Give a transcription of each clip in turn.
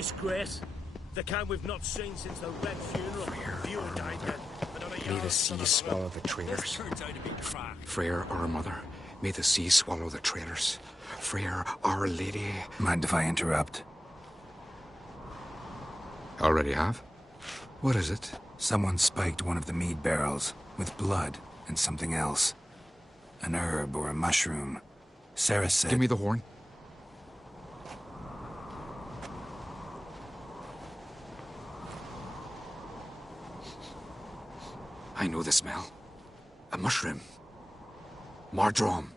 Disgrace. The kind we've not seen since the Red Funeral. You died then. May the sea swallow the traitors. Freyr, our mother. May the sea swallow the traitors. Freyr, our lady. Mind if I interrupt? Already have? What is it? Someone spiked one of the mead barrels with blood and something else. An herb or a mushroom. Sarah said... Give me the horn. I know the smell. A mushroom. Mardrome.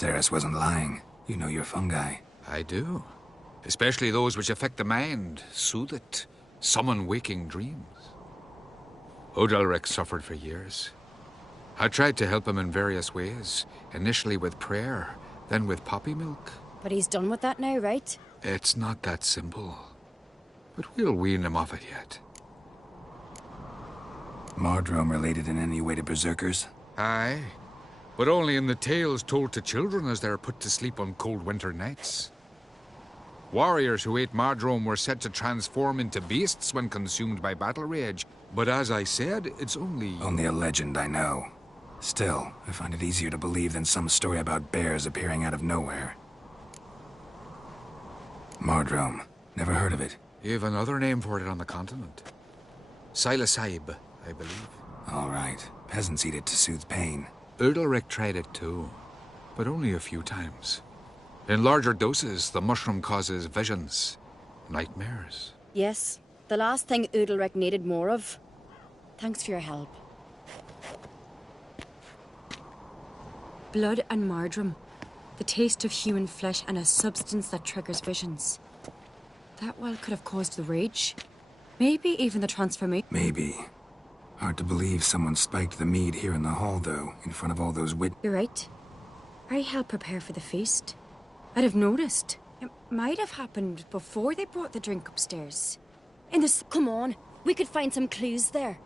Ceres wasn't lying. You know your fungi. I do. Especially those which affect the mind, soothe it, summon waking dreams. Odalric suffered for years. I tried to help him in various ways, initially with prayer, then with poppy milk. But he's done with that now, right? It's not that simple. But we'll wean him off it yet. Mardrome related in any way to berserkers? Aye. But only in the tales told to children as they're put to sleep on cold winter nights. Warriors who ate Mardrome were said to transform into beasts when consumed by battle rage. But as I said, it's only... Only a legend, I know. Still, I find it easier to believe than some story about bears appearing out of nowhere. Mardrome. Never heard of it. You've another name for it on the continent. Silasaib, I believe. All right. Peasants eat it to soothe pain. Udalric tried it too, but only a few times. In larger doses, the mushroom causes visions, nightmares. Yes, the last thing Udalric needed more of. Thanks for your help. Blood and Mardrome. The taste of human flesh and a substance that triggers visions. That well could have caused the rage. Maybe even the transformation. Maybe. Hard to believe someone spiked the mead here in the hall, though, in front of all those You're right. I helped prepare for the feast. I'd have noticed. It might have happened before they brought the drink upstairs. Come on, we could find some clues there.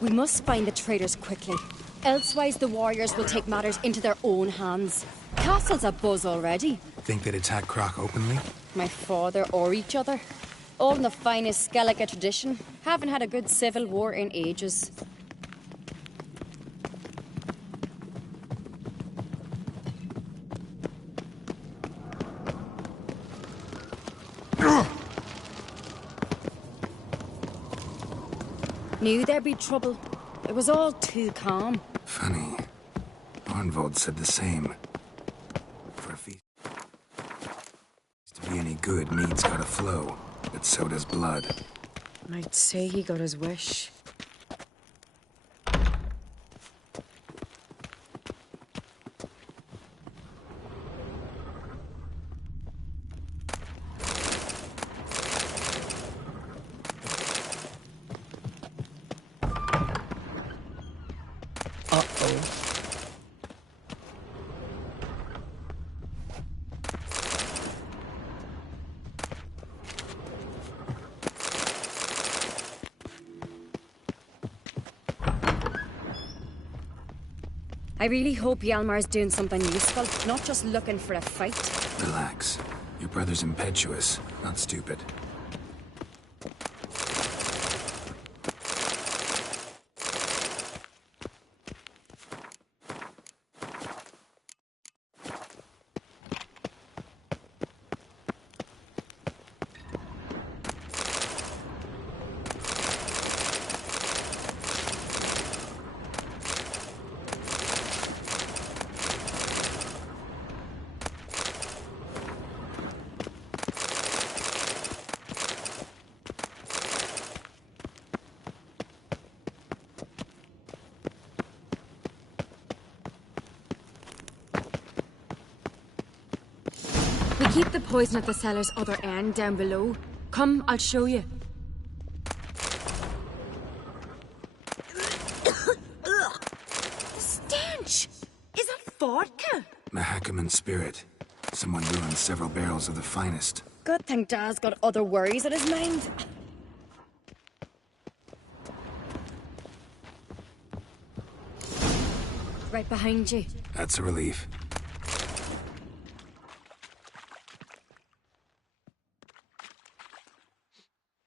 We must find the traitors quickly. Elsewise, the warriors will take matters into their own hands. Castle's abuzz already. Think they'd attack Croc openly? My father or each other. All in the finest Skellige tradition. Haven't had a good civil war in ages. Knew there'd be trouble. It was all too calm. Funny. Arnvold said the same. For a feast to be any good, mead's gotta flow, but so does blood. I'd say he got his wish. I really hope Hjalmar's doing something useful, not just looking for a fight. Relax. Your brother's impetuous, not stupid. We keep the poison at the cellar's other end, down below. Come, I'll show you. The stench! Is that vodka? Mahakaman spirit. Someone ruined several barrels of the finest. Good thing Dad's got other worries on his mind. Right behind you. That's a relief.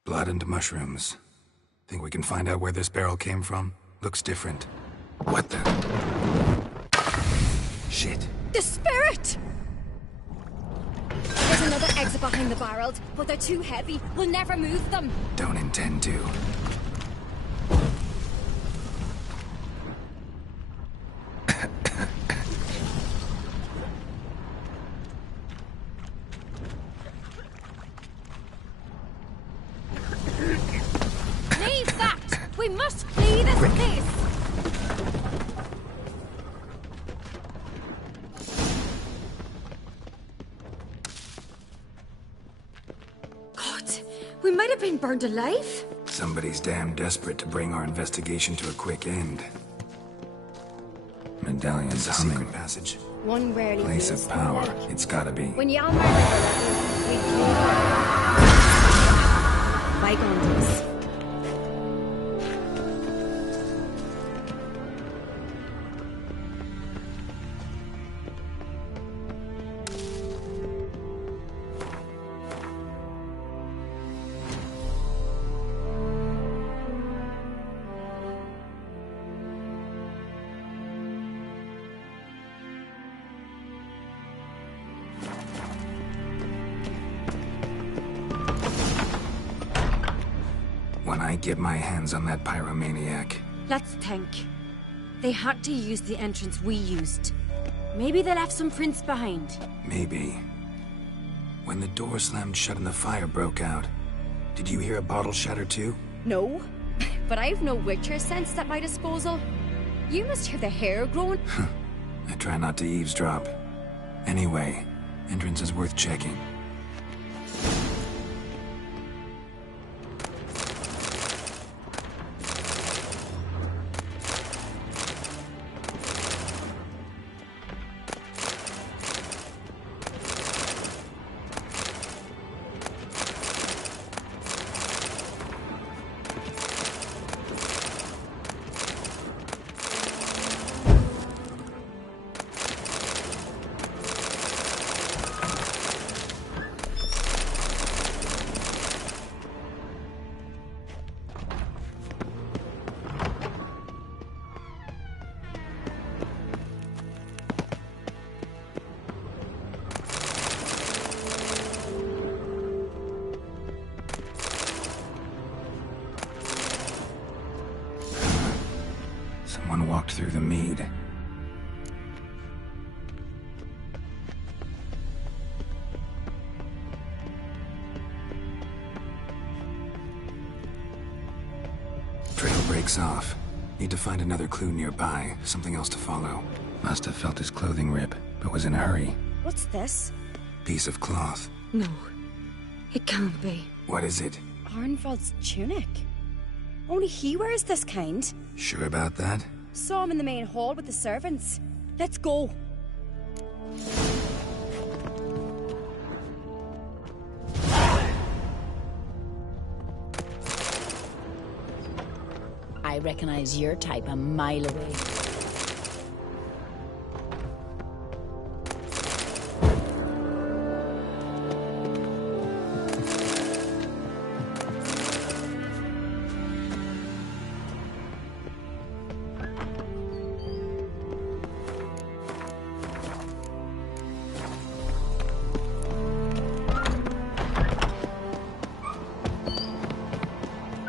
Blood and mushrooms. Think we can find out where this barrel came from? Looks different. What the? Shit. The spirit! There's another exit behind the barrels, but they're too heavy. We'll never move them. Don't intend to. Leave that! We must flee this place! God, we might have been burned alive. Somebody's damn desperate to bring our investigation to a quick end. Medallion's humming. Secret passage. One rarely Place meets of power. the It's gotta be. When Hjalmar we bygone days. When I get my hands on that pyromaniac. Let's think. They had to use the entrance we used. Maybe they left some prints behind. Maybe. When the door slammed shut and the fire broke out, Did you hear a bottle shatter too? No, but I've no witcher sense at my disposal. You must hear the hair growing. I try not to eavesdrop. Anyway, entrance is worth checking. Someone walked through the mead. Trail breaks off. Need to find another clue nearby, something else to follow. Must have felt his clothing rip, but was in a hurry. What's this? Piece of cloth. No, it can't be. What is it? Arnvald's tunic. Only he wears this kind. Sure about that? Saw him in the main hall with the servants. Let's go. I recognize your type a mile away.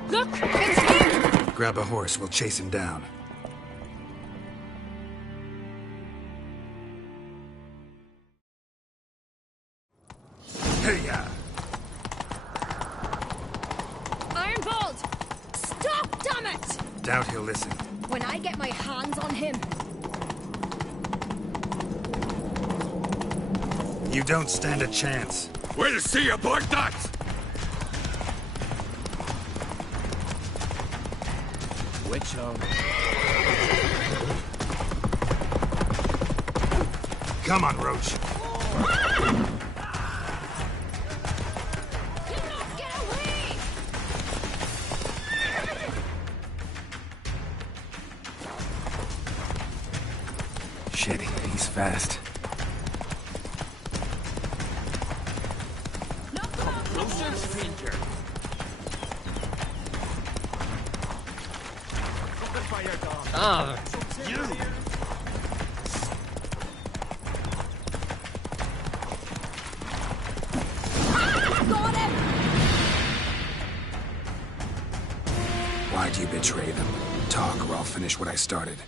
Look! It's him! Grab a horse, we'll chase him down. Hey-ya! Ironbolt! Stop, damn it! Doubt he'll listen. When I get my hands on him. You don't stand a chance. We'll see about that! Witch hunt. Come on, Roach. Get away! Shit, he's fast. Closer, stranger. Open fire, dog. Ah, You! Got him! Why'd you betray them? Talk, or I'll finish what I started.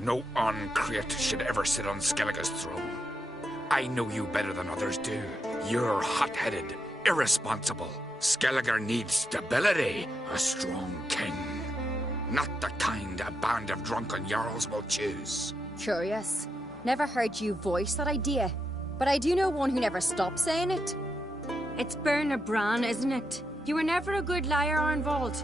No Oncreate should ever sit on Skellige's throne. I know you better than others do. You're hot-headed, irresponsible. Skellige needs stability, a strong king. Not the kind a band of drunken jarls will choose. Curious. Never heard you voice that idea. But I do know one who never stops saying it. It's Berna Bran, isn't it? You were never a good liar, Arnvald.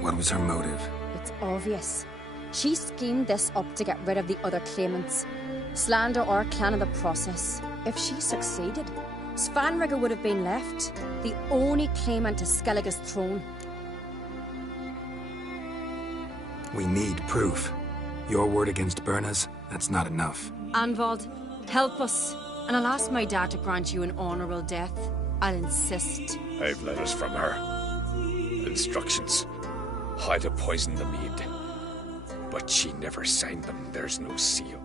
What was her motive? It's obvious. She schemed this up to get rid of the other claimants. Slander our clan in the process. If she succeeded, Svanrigger would have been left, the only claimant to Skellige's throne. We need proof. Your word against Berna's, that's not enough. Anvald, help us, and I'll ask my dad to grant you an honourable death. I'll insist. I've letters from her. Instructions. How to poison the mead. But she never signed them. There's no seal.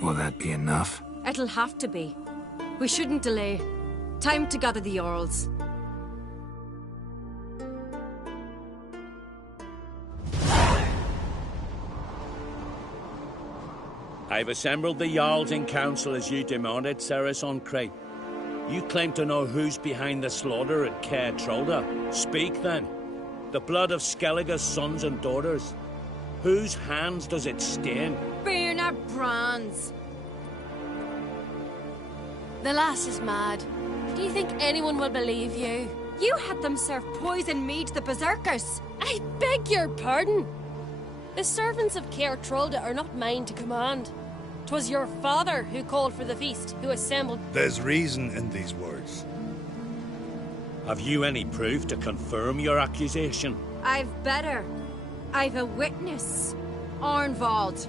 Will that be enough? It'll have to be. We shouldn't delay. Time to gather the Jarls. I've assembled the Jarls in council as you demanded, Cerys on Crate. You claim to know who's behind the slaughter at Caer Trolda. Speak then. The blood of Skellige's sons and daughters. Whose hands does it stain? Birna Brands. The lass is mad. Do you think anyone will believe you? You had them serve poison mead to the berserkers. I beg your pardon. The servants of Caer Trolda are not mine to command. 'Twas your father who called for the feast, who assembled... There's reason in these words. Have you any proof to confirm your accusation? I've better. I've a witness. Arnvald.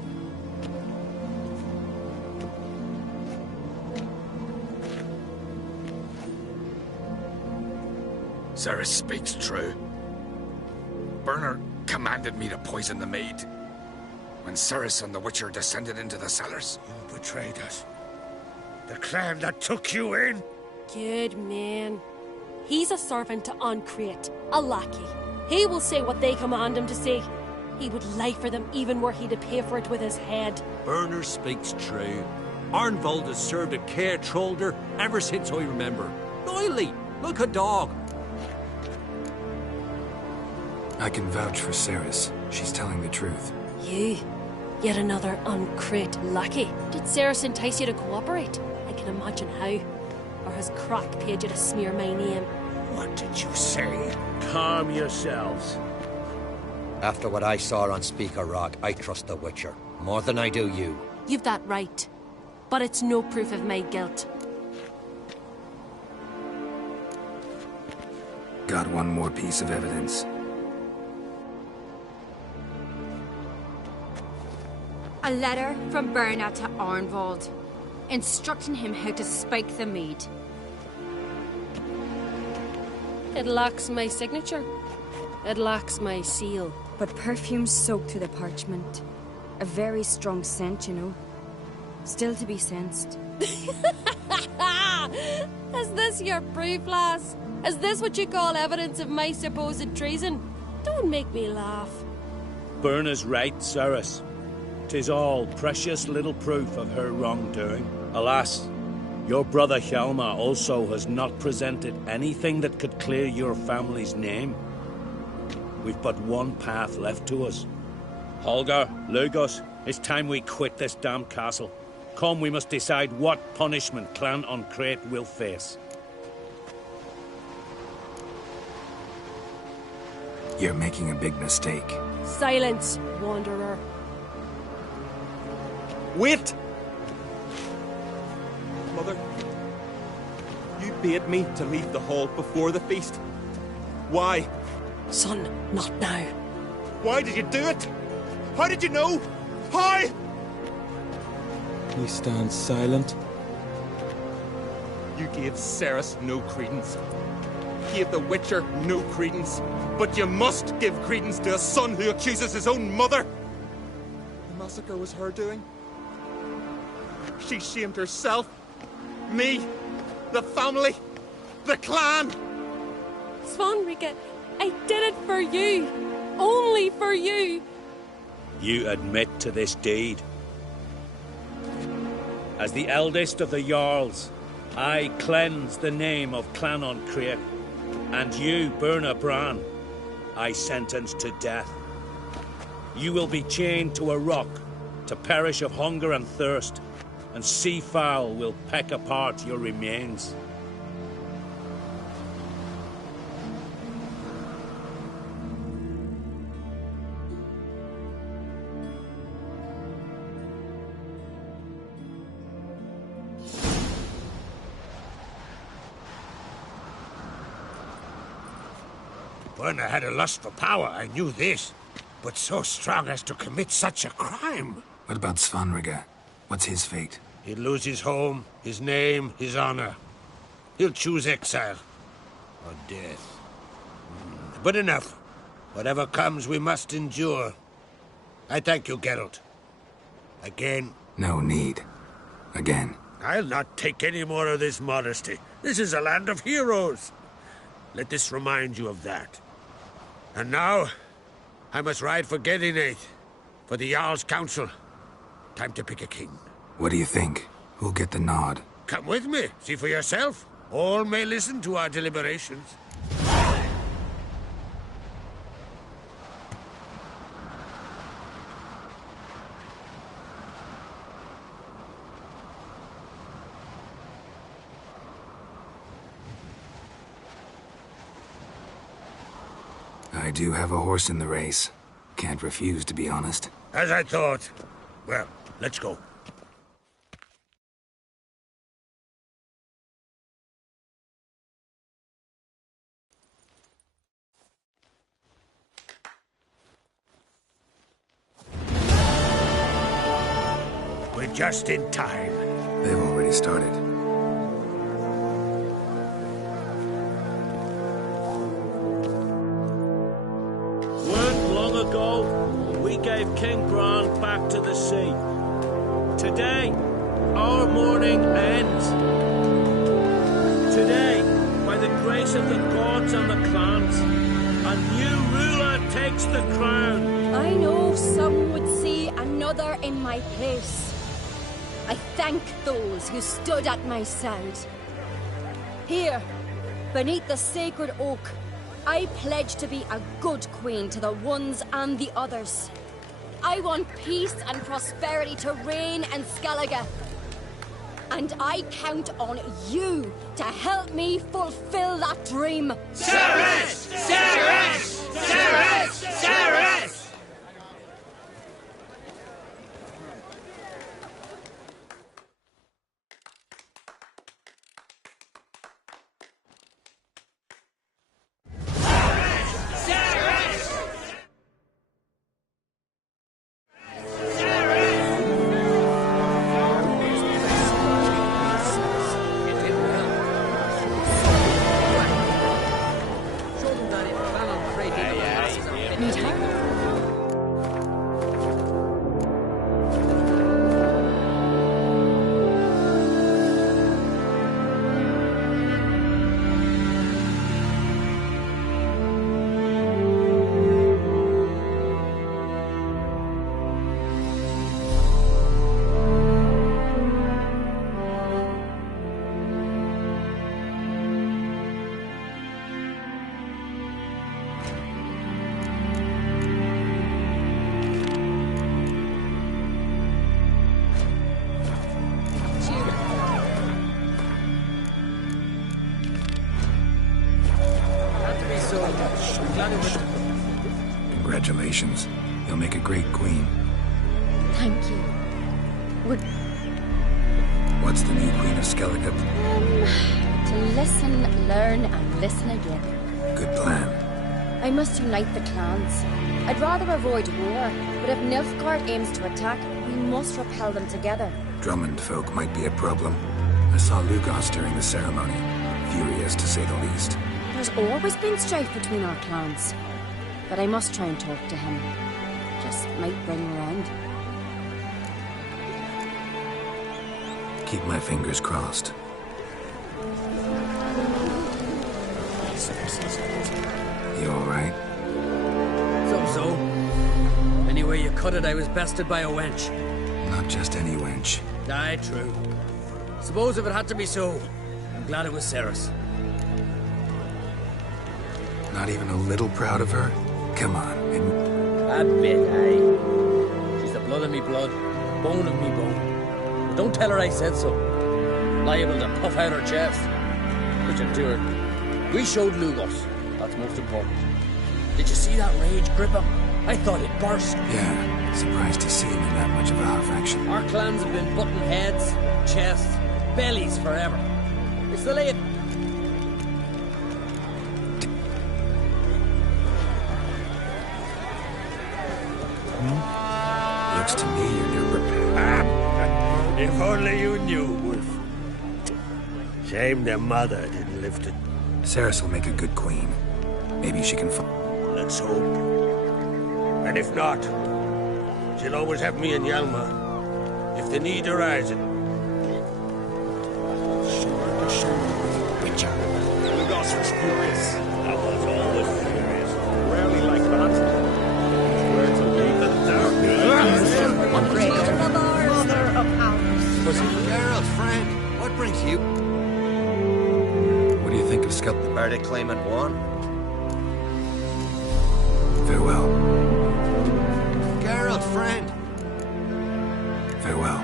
Cerys speaks true. Bernard commanded me to poison the maid. When Cerys and the Witcher descended into the cellars. You betrayed us. The clan that took you in. Good man. He's a servant to Ancrate, a lackey. He will say what they command him to say. He would lie for them even were he to pay for it with his head. Bernard speaks true. Arnvald has served at Caer Trolda ever since I remember. Loyally, like a dog. I can vouch for Cerys. She's telling the truth. You? Yet another Ancrate lackey. Did Cerys entice you to cooperate? I can imagine how. Or has Crack paid you to smear my name? What did you say? Calm yourselves. After what I saw on Speaker Rock, I trust the Witcher. More than I do you. You've that right. But it's no proof of my guilt. Got one more piece of evidence. A letter from Birna to Arnvald, instructing him how to spike the mead. It lacks my signature. It lacks my seal. But perfume soaked through the parchment. A very strong scent, you know. Still to be sensed. Is this your proof, lass? Is this what you call evidence of my supposed treason? Don't make me laugh. Birna's right, Cerys. 'Tis all precious little proof of her wrongdoing. Alas, your brother Hjalmar also has not presented anything that could clear your family's name. We've but one path left to us. Holger, Lugos, it's time we quit this damn castle. Come, we must decide what punishment Clan Ancrate will face. You're making a big mistake. Silence, wanderer. Wait! Mother, you bade me to leave the hall before the feast. Why? Son, not now. Why did you do it? How did you know? How? He stands silent. You gave Cerys no credence. Gave the Witcher no credence. But you must give credence to a son who accuses his own mother. The massacre was her doing. She shamed herself, me, the family, the clan. Svanrika, I did it for you. Only for you. You admit to this deed. As the eldest of the Jarls, I cleanse the name of Clan Ancrate, and you, Birna Bran, I sentence to death. You will be chained to a rock to perish of hunger and thirst, and sea fowl will peck apart your remains. Birna had a lust for power, I knew this. But so strong as to commit such a crime. What about Svanrika? What's his fate? He'll lose his home, his name, his honor. He'll choose exile. Or death. But enough. Whatever comes, we must endure. I thank you, Geralt. Again. No need. Again. I'll not take any more of this modesty. This is a land of heroes. Let this remind you of that. And now, I must ride for Gedinate, for the Jarl's Council. Time to pick a king. What do you think? Who'll get the nod? Come with me, see for yourself. All may listen to our deliberations. I do have a horse in the race. Can't refuse, to be honest. As I thought. Well, let's go. We're just in time. They've already started. Weren't long ago, we gave King Bran back to the sea. Today, our mourning ends. Today, by the grace of the gods and the clans, a new ruler takes the crown. I know some would see another in my place. I thank those who stood at my side. Here, beneath the sacred oak, I pledge to be a good queen to the ones and the others. I want peace and prosperity to reign in Skellige. And I count on you to help me fulfill that dream. Cerys! Cerys! Cerys! Cerys! Congratulations. You'll make a great queen. Thank you. What's the new queen of Skellige? To listen, learn, and listen again. Good plan. I must unite the clans. I'd rather avoid war, but if Nilfgaard aims to attack, we must repel them together. Drummond folk might be a problem. I saw Lugos during the ceremony. Furious, to say the least. There's always been strife between our clans. But I must try and talk to him. Just might bring her end. Keep my fingers crossed. You alright? So. Anyway you cut it, I was bested by a wench. Not just any wench. Aye, true. Suppose if it had to be so, I'm glad it was Cerys. Not even a little proud of her? Come on, A bit, aye. She's the blood of me blood, bone of me bone. But don't tell her I said so. Liable to puff out her chest. Which I'll do her. We showed Lugos. That's most important. Did you see that rage grip him? I thought he'd burst. Yeah, surprised to see him in that much of a half action. Our clans have been butting heads, chests, bellies forever. It's the late... Looks to me you're near prepared. If only you knew, Wolf. Shame their mother didn't lift it. Cerys will make a good queen. Maybe she can Let's hope. And if not, she'll always have me and Hjalmar. If the need arises. Shoulder to shoulder. Witcher. Lugos was furious. I was always furious. Rarely like that. Where to leave the dark. Mother of ours. think of Scott? The verdict claimant won. Farewell. Geralt, friend. Farewell.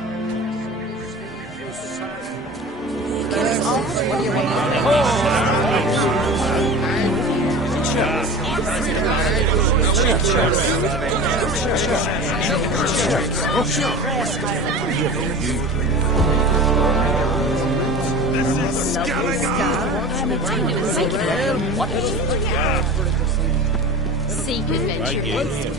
Seek adventure.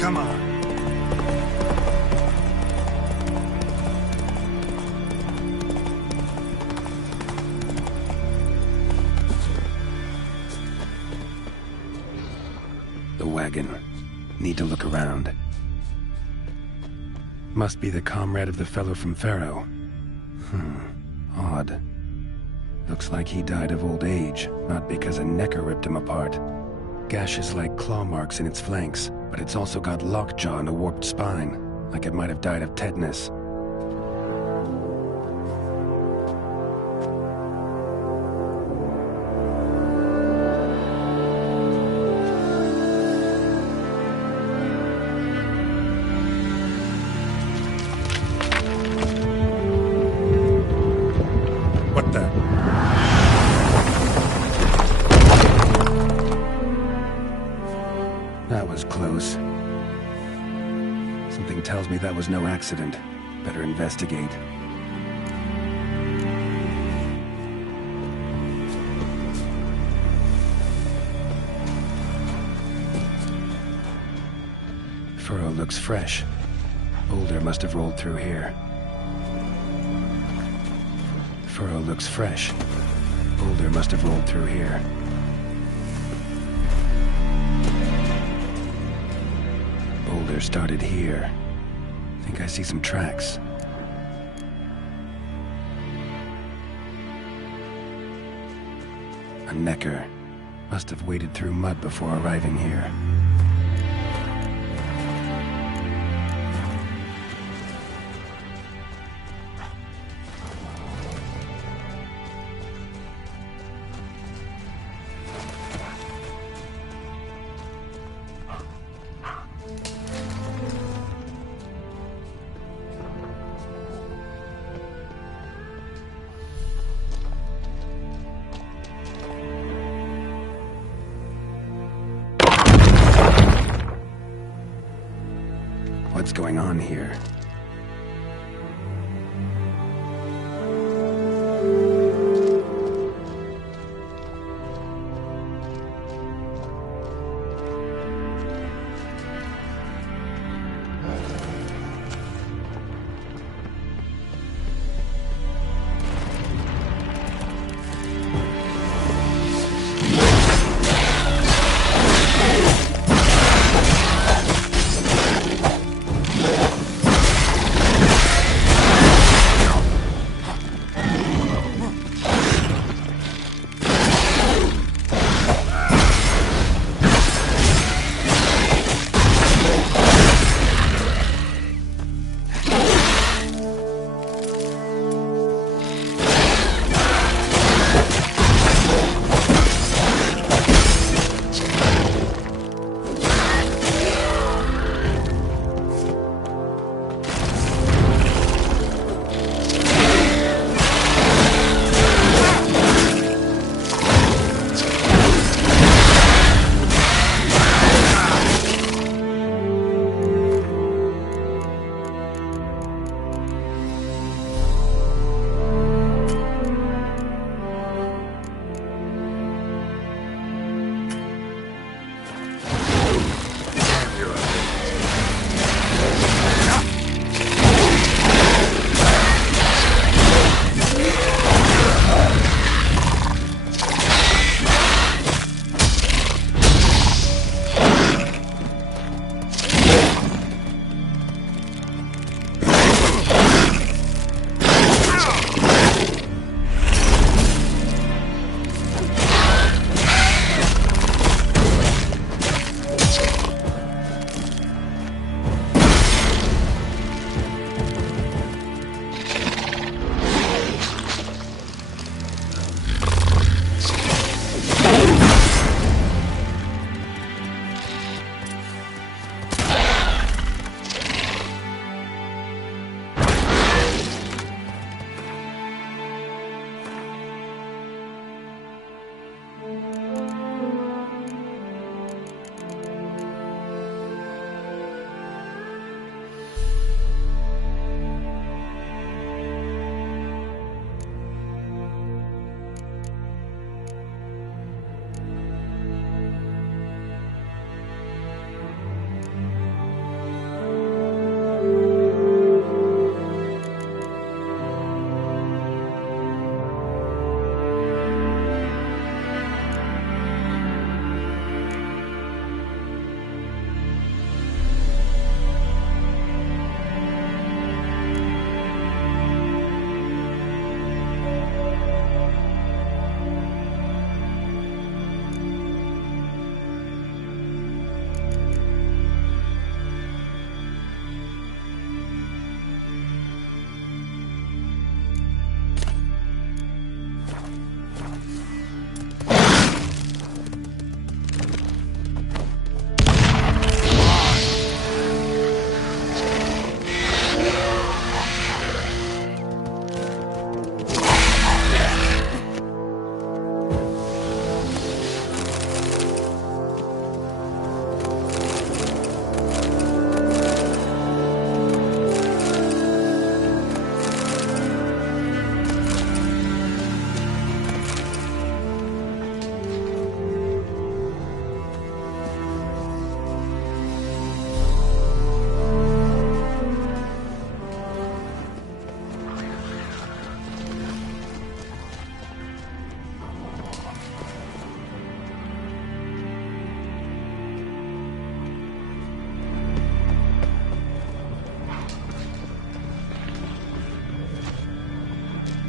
Come on. The wagon. Need to look around. Must be the comrade of the fellow from Pharaoh. Odd. Looks like he died of old age, not because a necker ripped him apart. Gashes like claw marks in its flanks, but it's also got lockjaw and a warped spine, like it might have died of tetanus. What the? That was close. Something tells me that was no accident. Better investigate. Furrow looks fresh. Boulder must have rolled through here. Furrow looks fresh. Boulder must have rolled through here. Boulder started here. Think I see some tracks. A necker. Must have waded through mud before arriving here. What's going on here?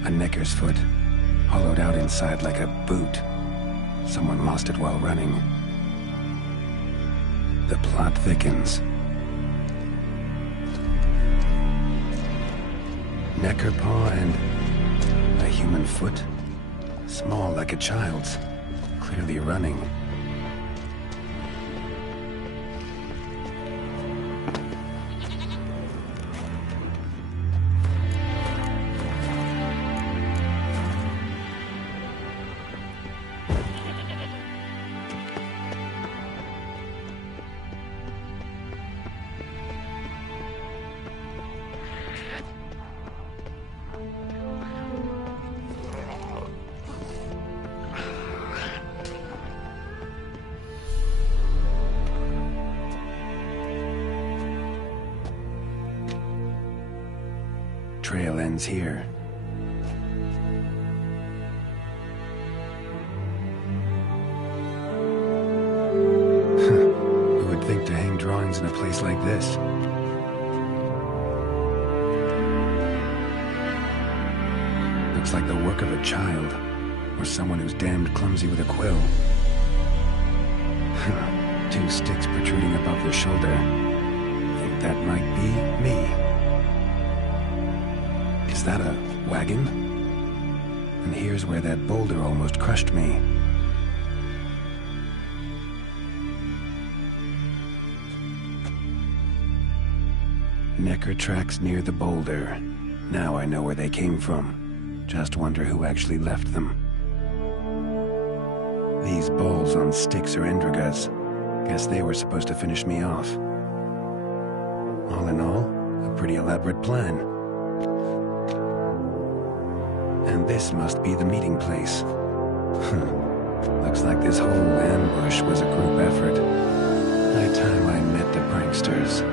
A Necker's foot, hollowed out inside like a boot. Someone lost it while running. The plot thickens. Necker paw and a human foot? Small like a child's, clearly running. Trail ends here. Who would think to hang drawings in a place like this? Looks like the work of a child, or someone who's damned clumsy with a quill. 2 sticks protruding above the shoulder. Think that might be me. Is that a wagon? And here's where that boulder almost crushed me. Necker tracks near the boulder. Now I know where they came from. Just wonder who actually left them. These balls on sticks are Endrigas. Guess they were supposed to finish me off. All in all, a pretty elaborate plan. And this must be the meeting place. Looks like this whole ambush was a group effort. High time I met the pranksters.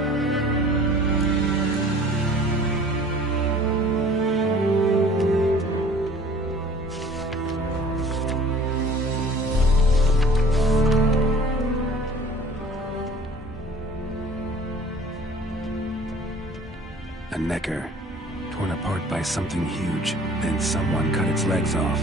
A Necker. Torn apart by something huge, then someone cut its legs off.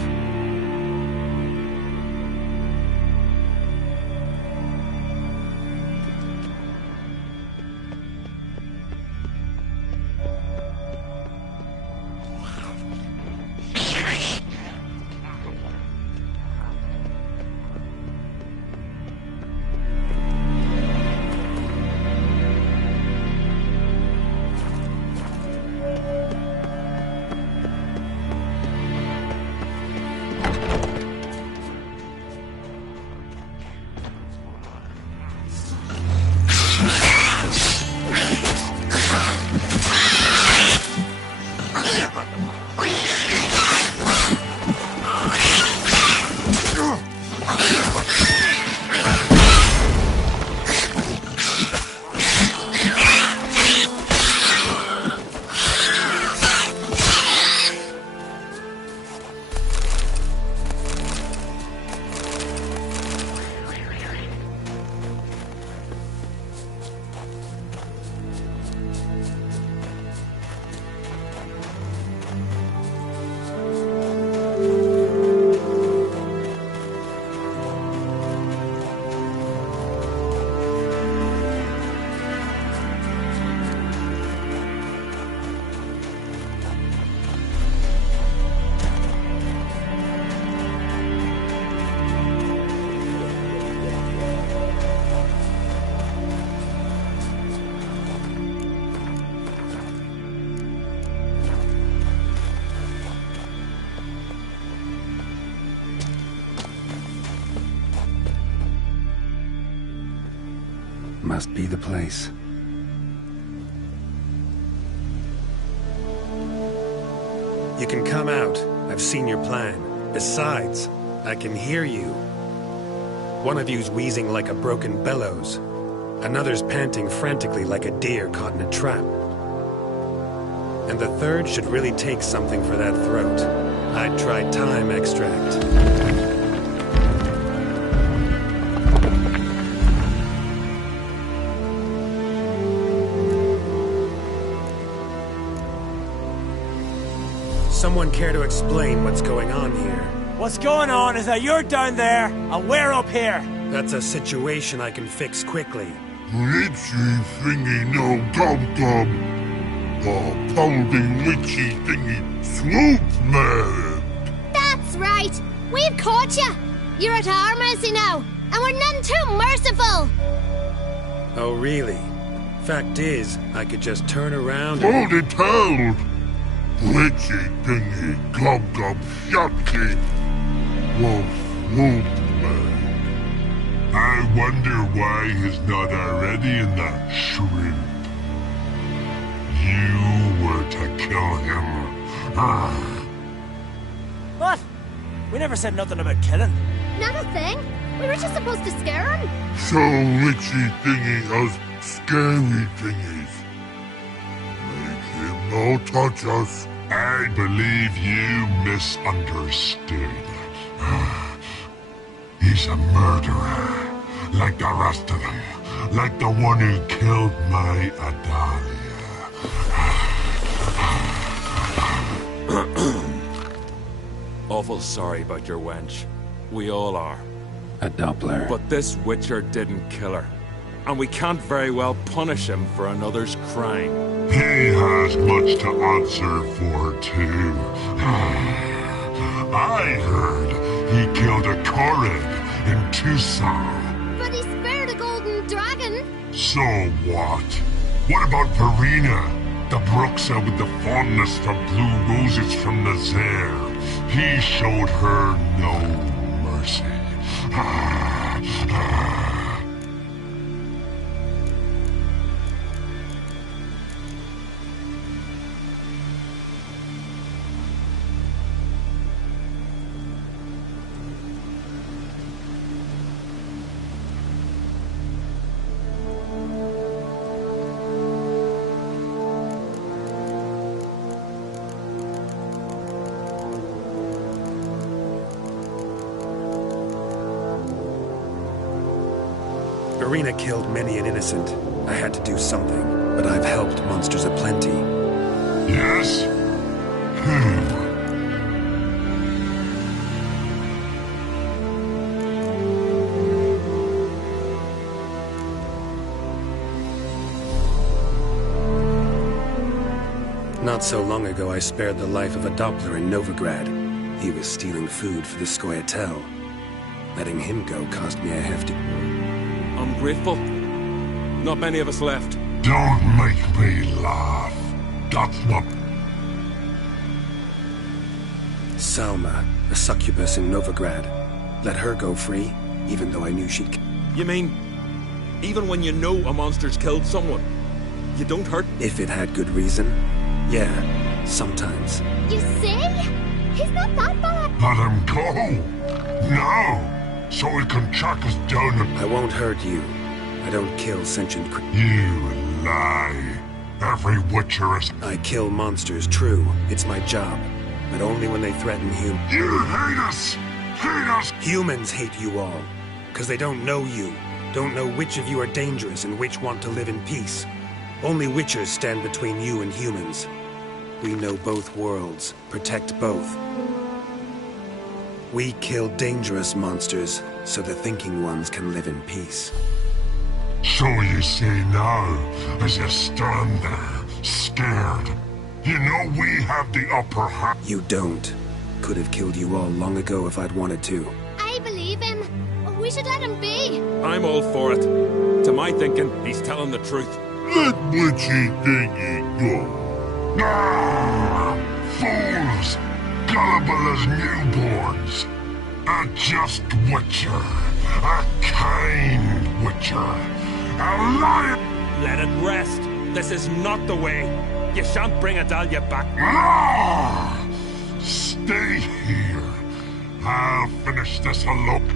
Must be the place. You can come out. I've seen your plan. Besides, I can hear you. One of you's wheezing like a broken bellows. Another's panting frantically like a deer caught in a trap. And the third should really take something for that throat. I'd try thyme extract. someone care to explain what's going on here? What's going on is that you're down there, and we're up here. That's a situation I can fix quickly. Witchy thingy no gum-gum. Oh, pounding witchy thingy swoop man. That's right. We've caught you. You're at our mercy now, and we're none too merciful. Oh, really? Fact is, I could just turn around and... Hold it held! Witchy thingy gum-gum shotty. Wolf swoop man. I wonder why he's not already in that shrimp. You were to kill him. What? We never said nothing about killing. Not a thing. We were just supposed to scare him. So witchy thingy has scary thingies. Make him no touch us. I believe you misunderstood. He's a murderer, like the rest of them. Like the one who killed my Adalia. Awful sorry about your wench. We all are. A Doppler. But this Witcher didn't kill her. And we can't very well punish him for another's crime. He has much to answer for, too. I heard he killed a Korred in Tucson. But he spared a golden dragon. So what? What about Verena? The Bruxa with the fondness for blue roses from Nazaire. He showed her no mercy. Verena killed many an innocent. I had to do something, but I've helped monsters aplenty. Yes? Who? Not so long ago, I spared the life of a Doppler in Novigrad. He was stealing food for the Scoia'tael. Letting him go cost me a hefty... Ungrateful? Not many of us left. Don't make me laugh. That's what... Salma, a succubus in Novigrad. Let her go free, even though I knew she'd... You mean, even when you know a monster's killed someone, you don't hurt? If it had good reason, yeah, sometimes. You see? He's not that bad. Let him go! No! So he can track us down and... I won't hurt you. I don't kill sentient You lie. Every Witcher is... I kill monsters, true. It's my job. But only when they threaten humans. You hate us! Hate us! Humans hate you all. Because they don't know you. Don't know which of you are dangerous and which want to live in peace. Only Witchers stand between you and humans. We know both worlds. Protect both. We kill dangerous monsters, so the thinking ones can live in peace. So you say now, as you stand there, scared. You know we have the upper hand. You don't. Could have killed you all long ago if I'd wanted to. I believe him. We should let him be. I'm all for it. To my thinking, he's telling the truth. Let witchy thingy go. Ah! Fools! Gullible as newborns. A just Witcher. A kind Witcher. A lion. Let it rest. This is not the way. You shan't bring Adalia back. Ah! Stay here. I'll finish this alone.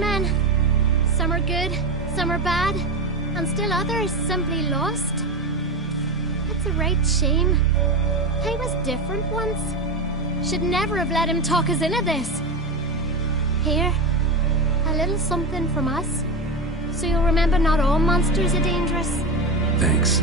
men. Some are good, some are bad, and still others simply lost. It's a right shame. I was different once. Should never have let him talk us into this. Here, a little something from us, so you'll remember not all monsters are dangerous. Thanks.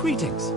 Greetings.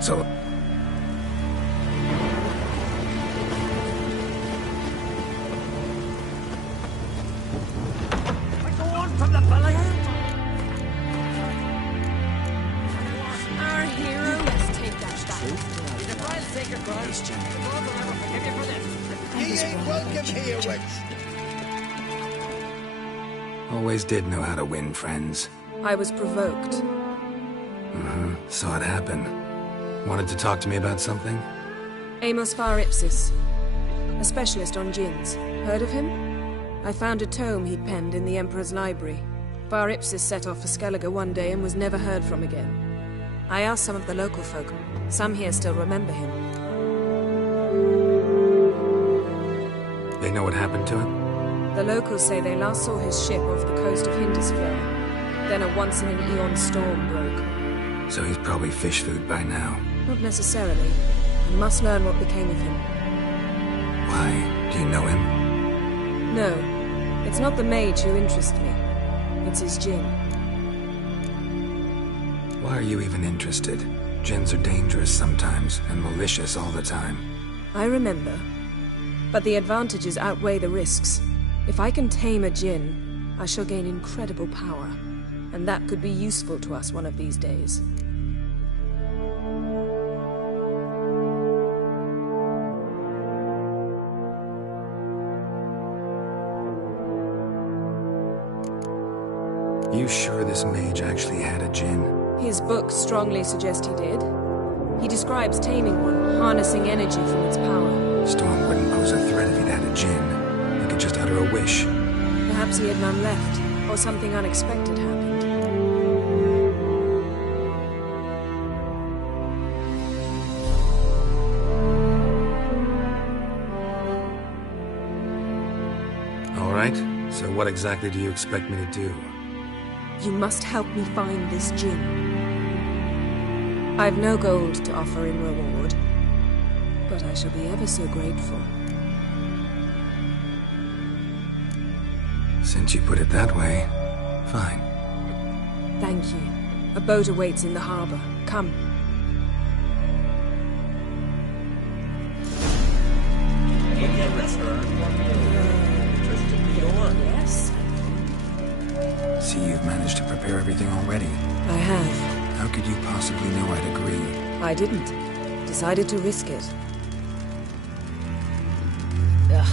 So... I go on from the belly. Our hero, let's take that back. If I'll take a Christ, the Lord will never forgive you for this. Ye ain't welcome here, witch. Always did know how to win friends. I was provoked. Saw it happen. Wanted to talk to me about something? Amos Var Ipsis, a specialist on djinns. Heard of him? I found a tome he'd penned in the Emperor's library. Var Ipsis set off for Skellige one day and was never heard from again. I asked some of the local folk. Some here still remember him. They know what happened to him? The locals say they last saw his ship off the coast of Hindisfjord. Then a once-in-an-eon storm broke. So he's probably fish food by now. Not necessarily. I must learn what became of him. Why? Do you know him? No. It's not the mage who interests me. It's his djinn. Why are you even interested? Djinns are dangerous sometimes, and malicious all the time. I remember. But the advantages outweigh the risks. If I can tame a djinn, I shall gain incredible power. And that could be useful to us one of these days. You sure this mage actually had a djinn? His books strongly suggest he did. He describes taming one, harnessing energy from its power. Storm wouldn't pose a threat if he'd had a djinn. He could just utter a wish. Perhaps he had none left, or something unexpected happened. So what exactly do you expect me to do? You must help me find this djinn. I've no gold to offer in reward, but I shall be ever so grateful. Since you put it that way, fine. Thank you. A boat awaits in the harbor. Come. Yes. See, you've managed to prepare everything already. I have. How could you possibly know I'd agree? I didn't. Decided to risk it. Ugh.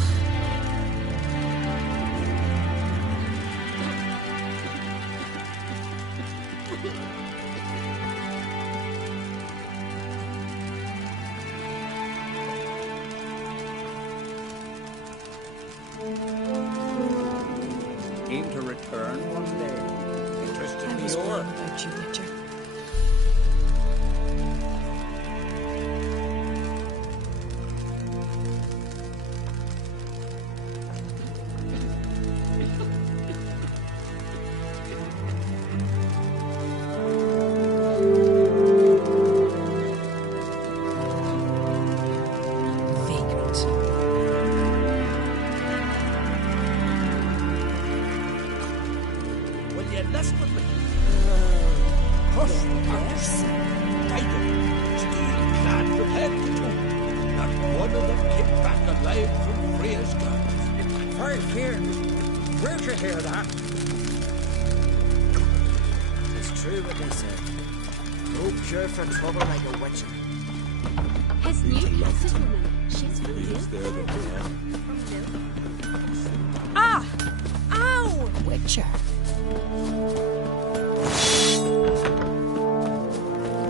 Aim to return one day. Interested in the ore. About you, Witcher. His new cousin, she's from Ah! Ow! Witcher.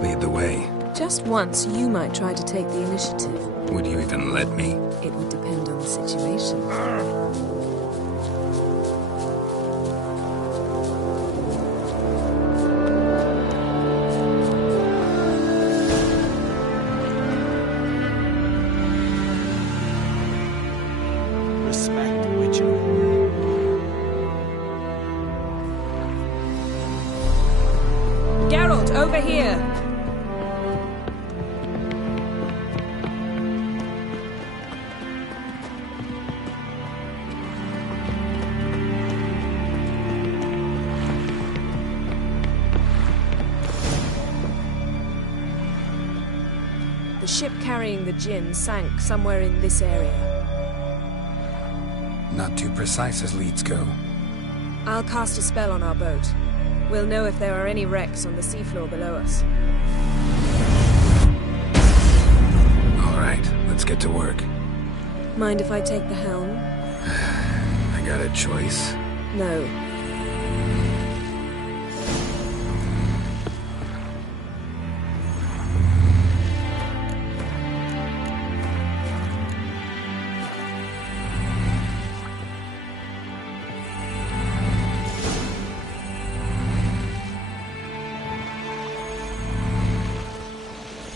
Lead the way. Just once, you might try to take the initiative. Would you even let me? It would depend on the situation. Respect, Witcher. Geralt, over here! The ship carrying the djinn sank somewhere in this area. Not too precise as leads go. I'll cast a spell on our boat. We'll know if there are any wrecks on the seafloor below us. All right, let's get to work. Mind if I take the helm? I got a choice. No.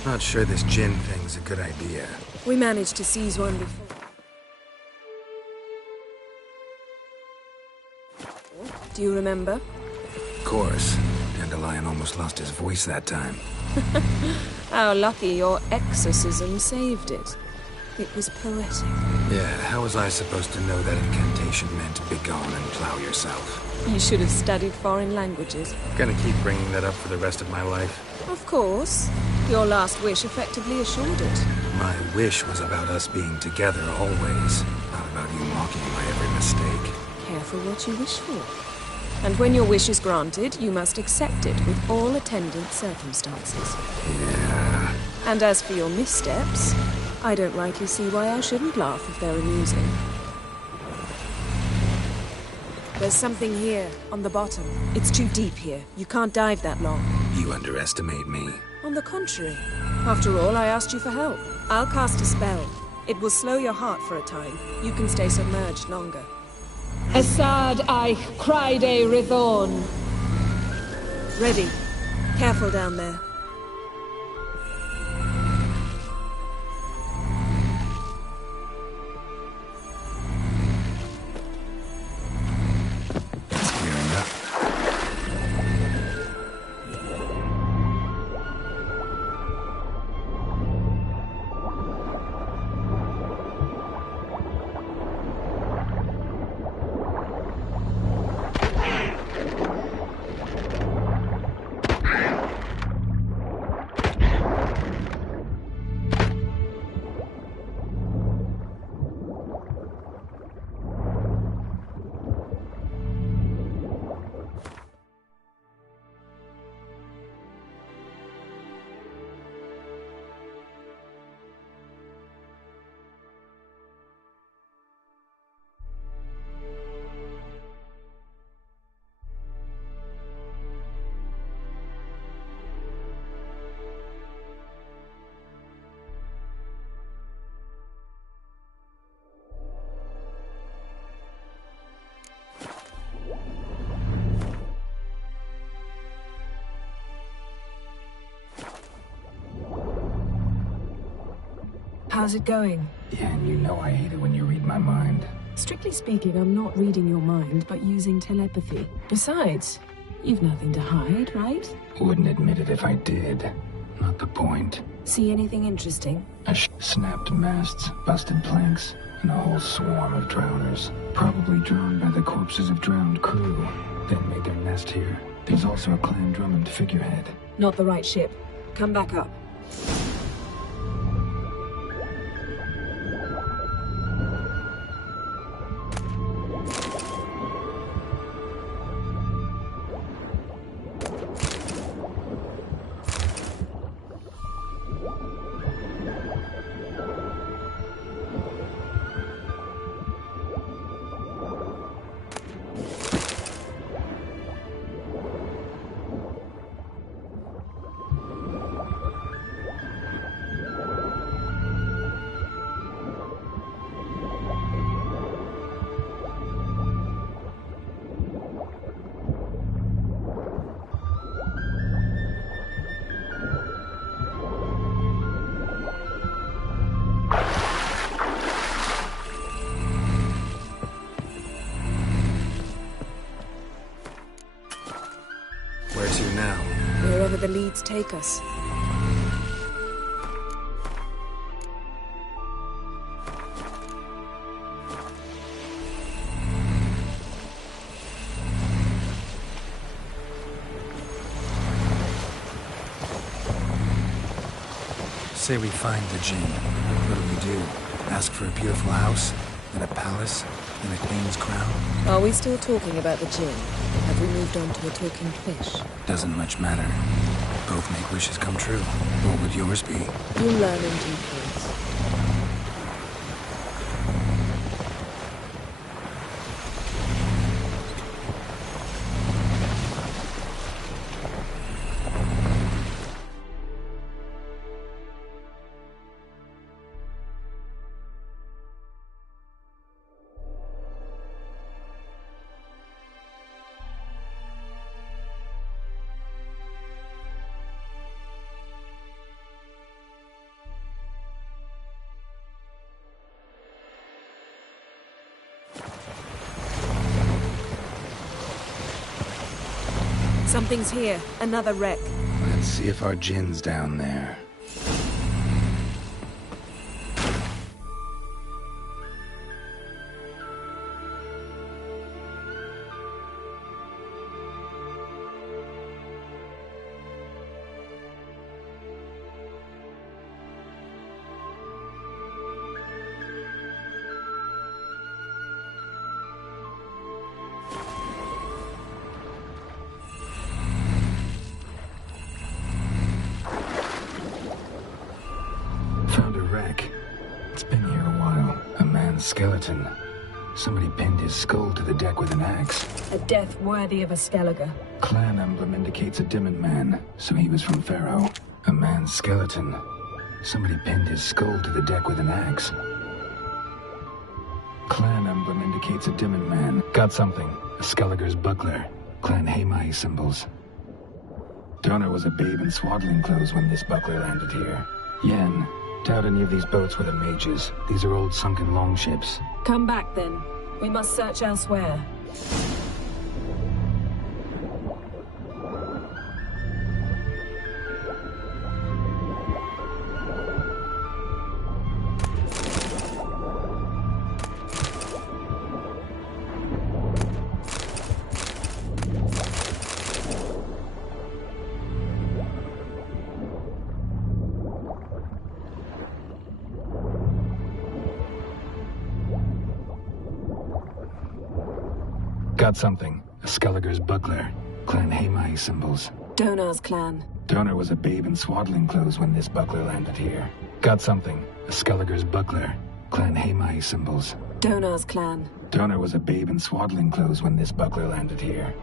Not sure this djinn thing's a good idea. We managed to seize one before. Do you remember? Of course. Dandelion almost lost his voice that time. How lucky your exorcism saved it. It was poetic. Yeah, how was I supposed to know that incantation meant begone and plow yourself? You should have studied foreign languages. Gonna keep bringing that up for the rest of my life. Of course. Your last wish effectively assured it. My wish was about us being together always, not about you mocking my every mistake. Careful what you wish for. And when your wish is granted, you must accept it with all attendant circumstances. Yeah. And as for your missteps, I don't rightly see why I shouldn't laugh if they're amusing. There's something here, on the bottom. It's too deep here. You can't dive that long. You underestimate me. On the contrary. After all, I asked you for help. I'll cast a spell. It will slow your heart for a time. You can stay submerged longer. Assad I Cryde Rithorn. Ready. Careful down there. How's it going? Yeah, and you know I hate it when you read my mind. Strictly speaking, I'm not reading your mind, but using telepathy. Besides, you've nothing to hide, right? Wouldn't admit it if I did. Not the point. See anything interesting? Snapped masts, busted planks, and a whole swarm of drowners. Probably drawn by the corpses of drowned crew. Then made their nest here. There's also a Clan Drummond figurehead. Not the right ship. Come back up. Where to now? Wherever the leads take us. Say we find the Jinn. What do we do? Ask for a beautiful house? And a palace? And a queen's crown? Are we still talking about the Jinn? Have we moved on to a talking fish? Doesn't much matter. Both make wishes come true. What would yours be? You'll learn in due course. Something's here. Another wreck. Let's see if our Jinn's down there. It's been here a while. A man's skeleton. Somebody pinned his skull to the deck with an axe. A death worthy of a Skellige. Clan emblem indicates a Dimmen man, so he was from Pharaoh. A man's skeleton. Somebody pinned his skull to the deck with an axe. Clan emblem indicates a Dimmen man. Got something. A Skellige's buckler. Clan Hamai symbols. Donor was a babe in swaddling clothes when this buckler landed here. Yen. Doubt any of these boats were the mages. These are old sunken longships. Come back then. We must search elsewhere. Got something. A Skellige's buckler. Clan Hamai symbols. Donar's clan. Donor was a babe in swaddling clothes when this buckler landed here. Got something. A Skellige's buckler. Clan Hamai symbols. Donar's clan. Donor was a babe in swaddling clothes when this buckler landed here.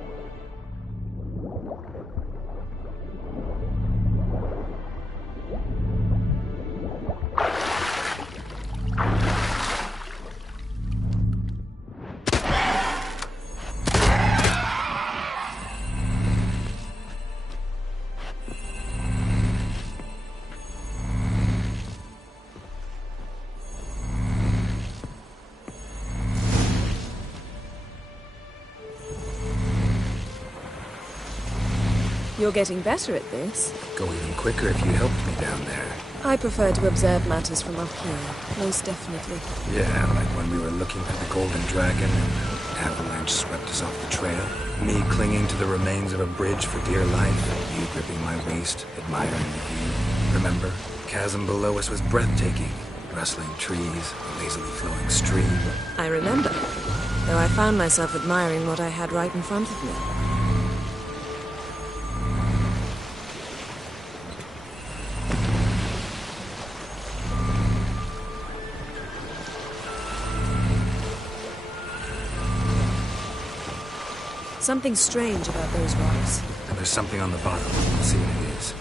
You're getting better at this. Go even quicker if you helped me down there. I prefer to observe matters from up here, most definitely. Yeah, like when we were looking for the Golden Dragon and an avalanche swept us off the trail. Me clinging to the remains of a bridge for dear life. You gripping my waist, admiring the view. Remember? The chasm below us was breathtaking. Rustling trees, a lazily flowing stream. I remember, though I found myself admiring what I had right in front of me. Something strange about those rocks. And there's something on the bottom. Let's see what it is.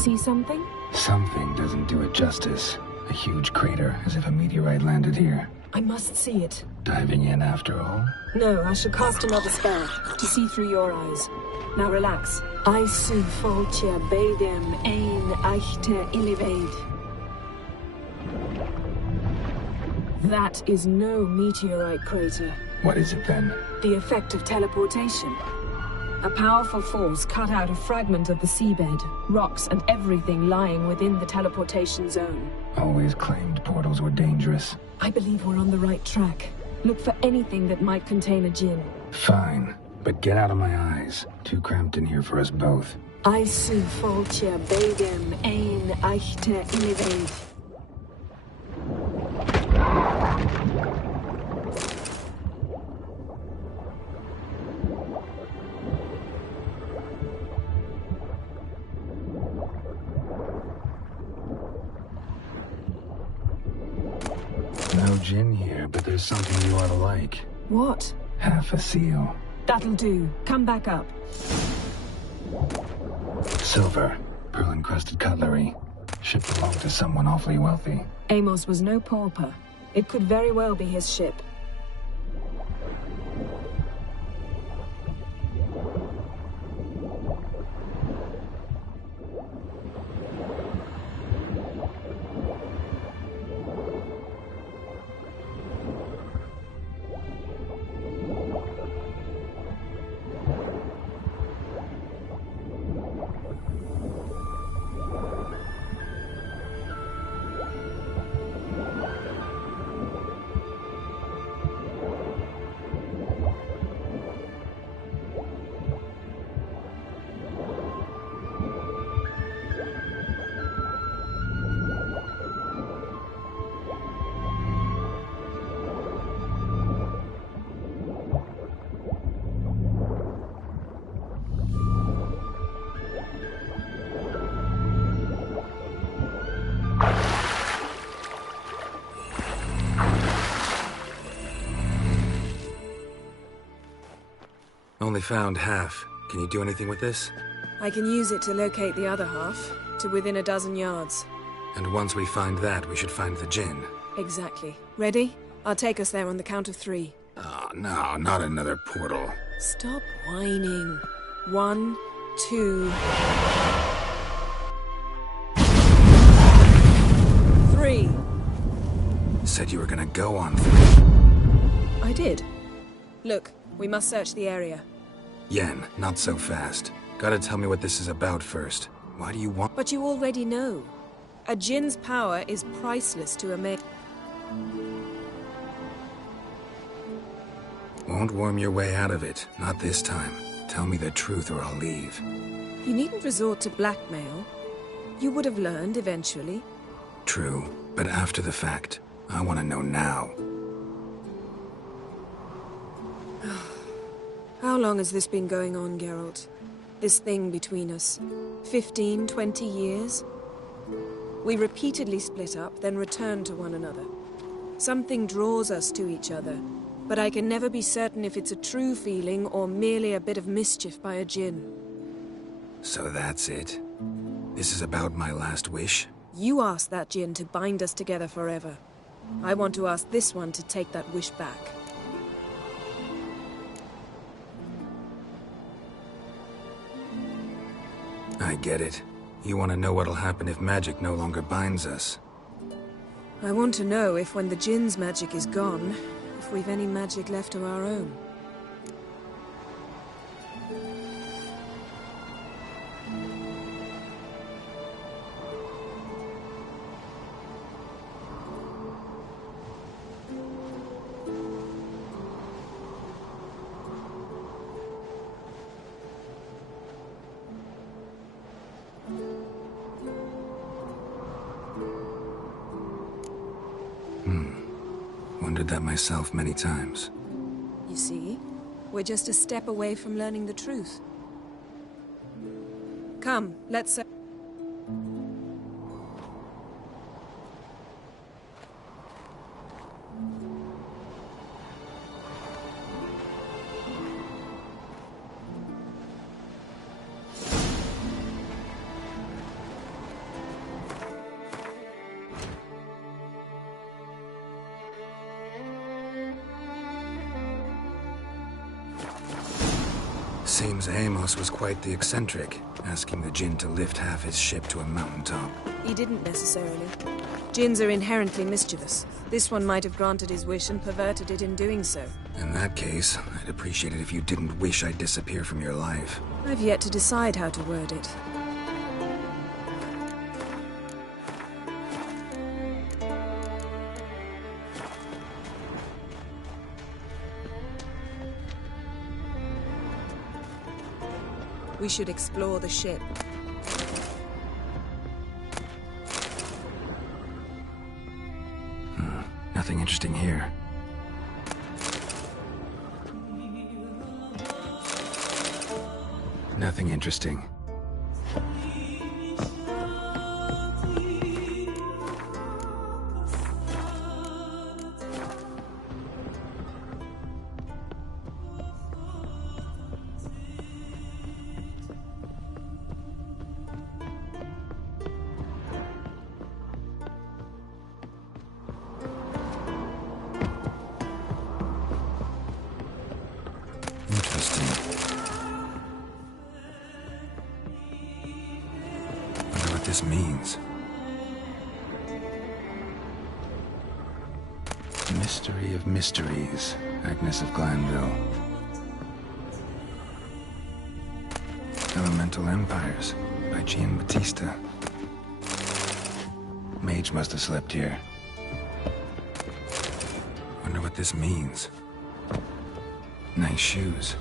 See something? Something doesn't do it justice. A huge crater, as if a meteorite landed here. I must see it. Diving in after all? No, I shall cast another spell to see through your eyes. Now relax. Aisu foltia beidem ein eichte illivaid. That is no meteorite crater. What is it then? The effect of teleportation. A powerful force cut out a fragment of the seabed, rocks and everything lying within the teleportation zone. Always claimed portals were dangerous. I believe we're on the right track. Look for anything that might contain a djinn. Fine, but get out of my eyes. Too cramped in here for us both. Aisu foltia beidem ein eichte illivaid. No djinn here, but there's something you ought to like. What? Half a seal. That'll do. Come back up. Silver. Pearl-encrusted cutlery. Ship belonged to someone awfully wealthy. Amos was no pauper. It could very well be his ship. Only found half. Can you do anything with this? I can use it to locate the other half, to within a dozen yards. And once we find that, we should find the djinn. Exactly. Ready? I'll take us there on the count of 3. Oh, no, not another portal. Stop whining. 1, 2... 3. Said you were gonna go on 3. I did. Look, we must search the area. Yen, not so fast. Gotta tell me what this is about first. Why do you want— But you already know. A djinn's power is priceless to a mage. Won't worm your way out of it. Not this time. Tell me the truth or I'll leave. You needn't resort to blackmail. You would have learned eventually. True, but after the fact. I want to know now. How long has this been going on, Geralt? This thing between us? 15, 20 years? We repeatedly split up, then returned to one another. Something draws us to each other, but I can never be certain if it's a true feeling or merely a bit of mischief by a djinn. So that's it? This is about my last wish? You asked that djinn to bind us together forever. I want to ask this one to take that wish back. I get it. You want to know what'll happen if magic no longer binds us. I want to know if when the djinn's magic is gone, if we've any magic left of our own. Wondered that myself many times. You see, we're just a step away from learning the truth. Come, let's... Seems Amos was quite the eccentric, asking the Jinn to lift half his ship to a mountaintop. He didn't necessarily. Jinns are inherently mischievous. This one might have granted his wish and perverted it in doing so. In that case, I'd appreciate it if you didn't wish I'd disappear from your life. I've yet to decide how to word it. We should explore the ship. Nothing interesting here. Nothing interesting. This means. Mystery of Mysteries, Agnes of Glanville. Elemental Empires, by Gian Battista. Mage must have slept here. Wonder what this means. Nice shoes.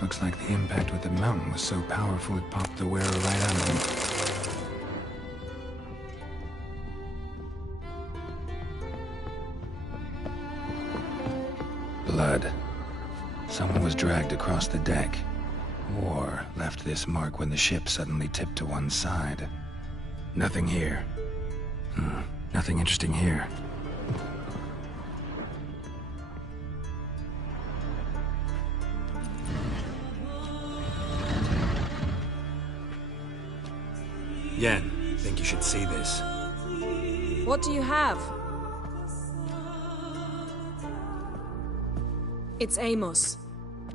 Looks like the impact with the mountain was so powerful it popped the wearer right out of him. Blood. Someone was dragged across the deck. Or left this mark when the ship suddenly tipped to one side. Nothing here. Nothing interesting here. Yen, think you should see this. What do you have? It's Amos.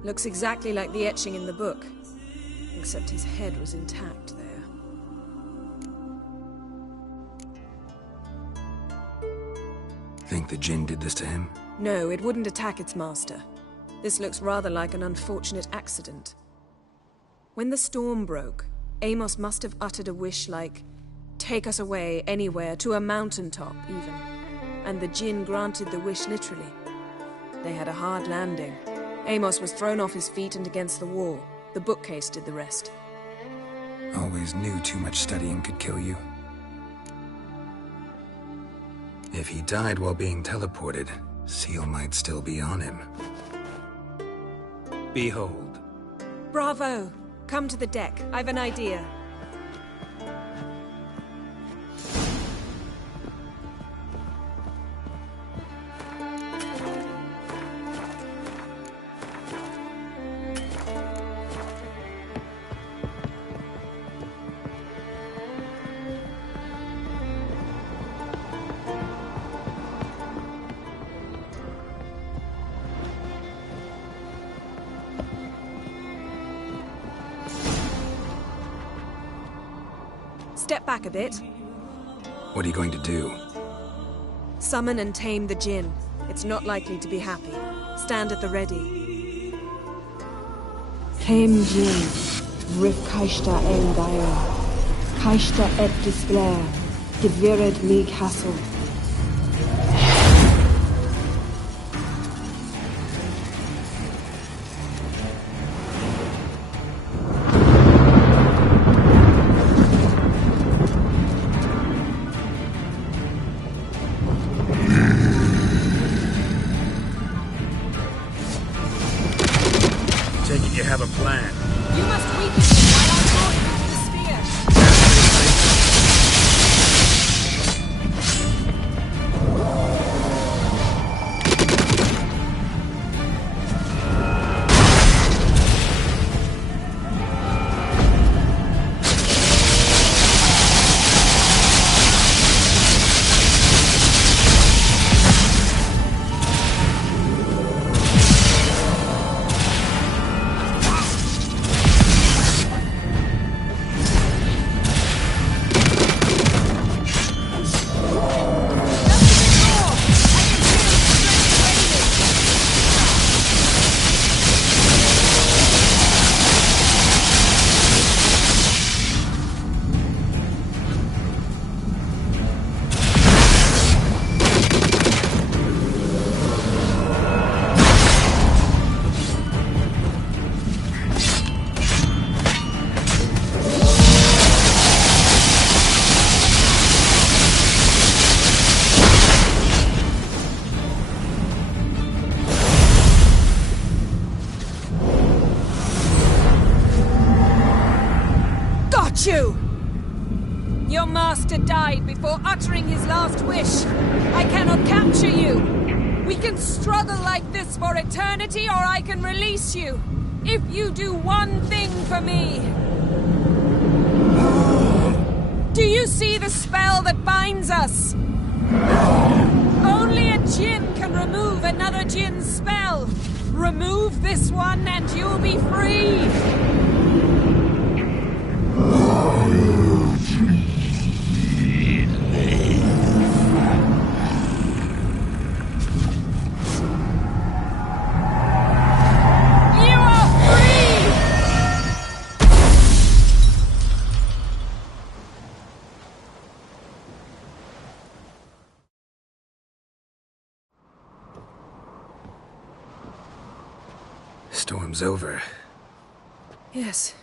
Looks exactly like the etching in the book. Except his head was intact there. Think the Jinn did this to him? No, it wouldn't attack its master. This looks rather like an unfortunate accident. When the storm broke, Amos must have uttered a wish like, "Take us away, anywhere, to a mountaintop, even." And the Jinn granted the wish literally. They had a hard landing. Amos was thrown off his feet and against the wall. The bookcase did the rest. Always knew too much studying could kill you. If he died while being teleported, Seal might still be on him. Behold. Bravo! Come to the deck. I've an idea. Step back a bit. What are you going to do? Summon and tame the Jinn. It's not likely to be happy. Stand at the ready. Tame Jinn, Rif Kaishta El Dair, Kaishta Et Displair, Devired League Hassel. Take it you have a plan. You must weaken him while I'm going with the spear. master died before uttering his last wish. I cannot capture you. We can struggle like this for eternity, or I can release you. If you do one thing for me. Do you see the spell that binds us? Only a djinn can remove another djinn's spell. Remove this one and you'll be free. Storm's over. Yes.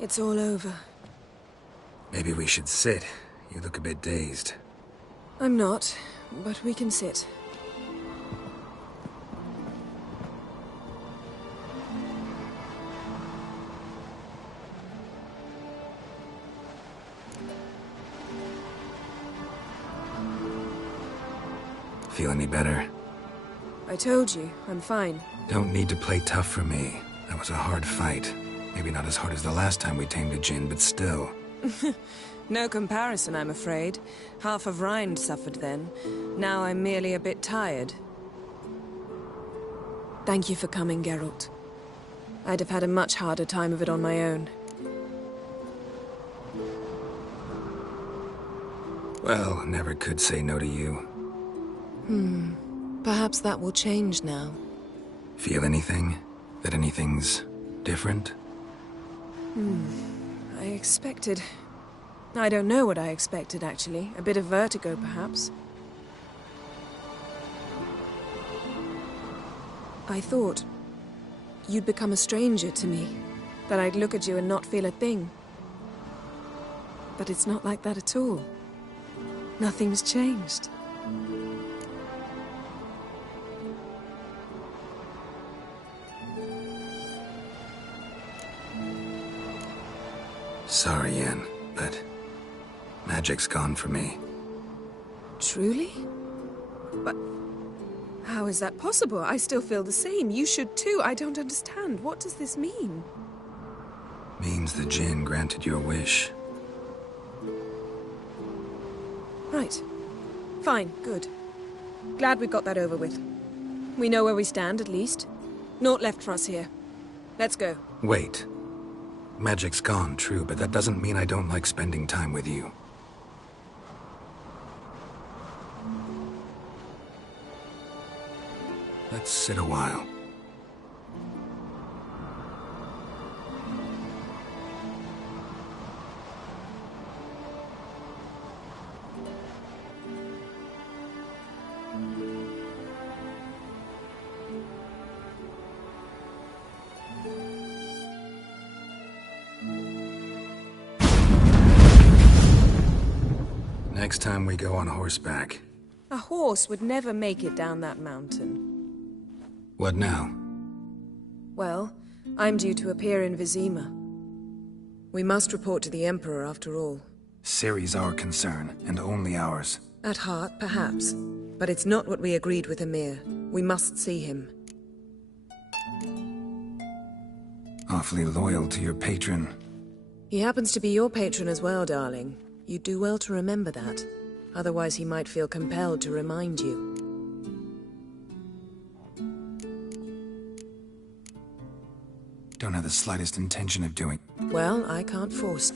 It's all over. Maybe we should sit. You look a bit dazed. I'm not, but we can sit. Feel any better? I told you, I'm fine. Don't need to play tough for me. That was a hard fight. Maybe not as hard as the last time we tamed a djinn, but still. No comparison, I'm afraid. Half of Rind suffered then. Now I'm merely a bit tired. Thank you for coming, Geralt. I'd have had a much harder time of it on my own. Well, never could say no to you. Perhaps that will change now. Feel anything? That anything's different? I expected... I don't know what I expected, actually. A bit of vertigo, perhaps. I thought you'd become a stranger to me. That I'd look at you and not feel a thing. But it's not like that at all. Nothing's changed. Sorry, Yen, but magic's gone for me. Truly? But how is that possible? I still feel the same. You should too. I don't understand. What does this mean? Means the djinn granted your wish. Right. Fine. Good. Glad we got that over with. We know where we stand, at least. Naught left for us here. Let's go. Wait. Magic's gone, true, but that doesn't mean I don't like spending time with you. Let's sit a while. Next time we go on horseback. A horse would never make it down that mountain. What now? Well, I'm due to appear in Vizima. We must report to the Emperor, after all. Ciri's our concern, and only ours. At heart, perhaps. But it's not what we agreed with Emir. We must see him. Awfully loyal to your patron. He happens to be your patron as well, darling. You'd do well to remember that. Otherwise he might feel compelled to remind you. Don't have the slightest intention of doing... Well, I can't force.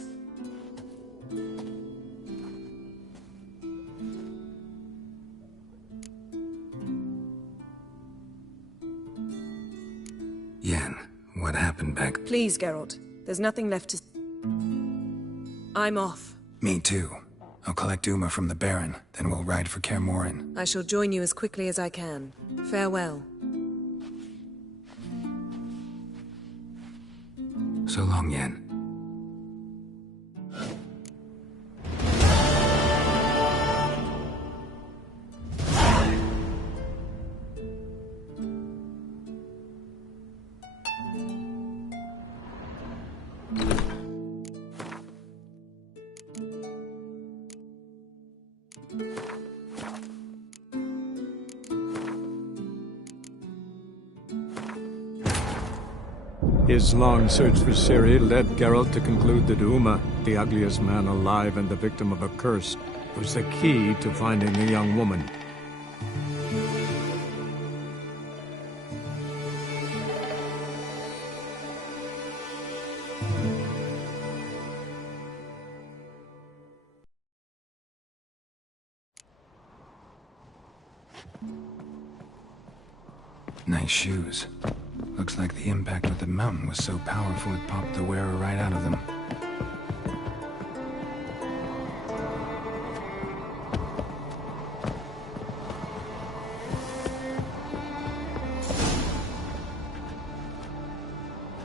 Yen, what happened back... Please, Geralt. There's nothing left to... I'm off. Me too. I'll collect Uma from the Baron, then we'll ride for Kaer Morhen. I shall join you as quickly as I can. Farewell. So long, Yen. His long search for Ciri led Geralt to conclude that Uma, the ugliest man alive and the victim of a curse, was the key to finding the young woman. Nice shoes. Looks like the impact with the mountain was so powerful it popped the wearer right out of them.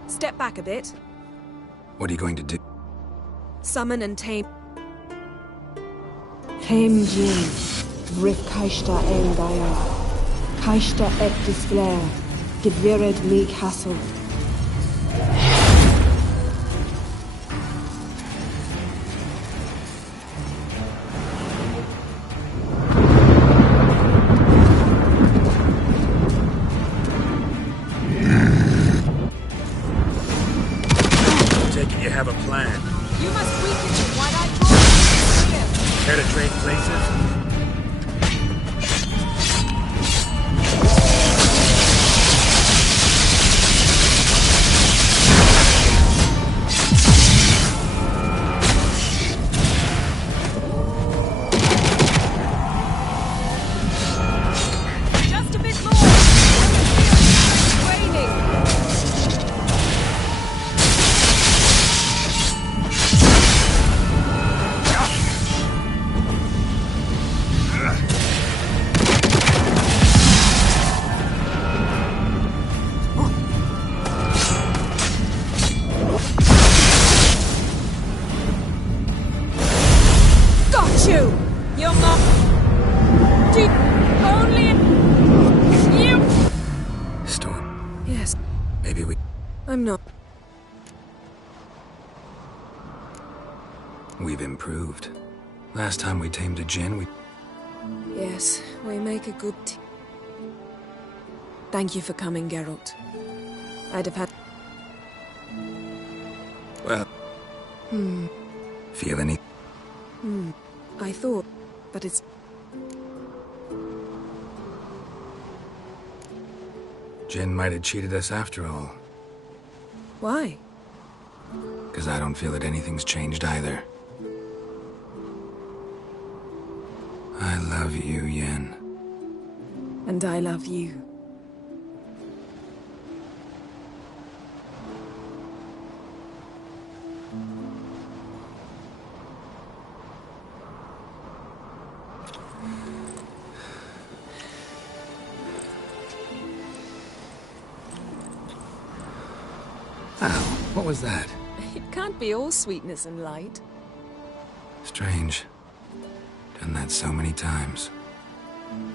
Step back a bit. What are you going to do? Summon and tame. Tame Jin, Rif Kaishta En Gaia. Kaishta et Disflair, Devired me Castle. Take it you have a plan. You must weaken it. Why not try? Care to trade places? I'm not. We've improved. Last time we tamed a Jinn, we... Yes, we make a good team. Thank you for coming, Geralt. I'd have had... Well... Feel any... I thought, but it's... Jinn might have cheated us after all. Why? Because I don't feel that anything's changed either. I love you, Yen. And I love you. What was that? It can't be all sweetness and light. Strange. Done that so many times.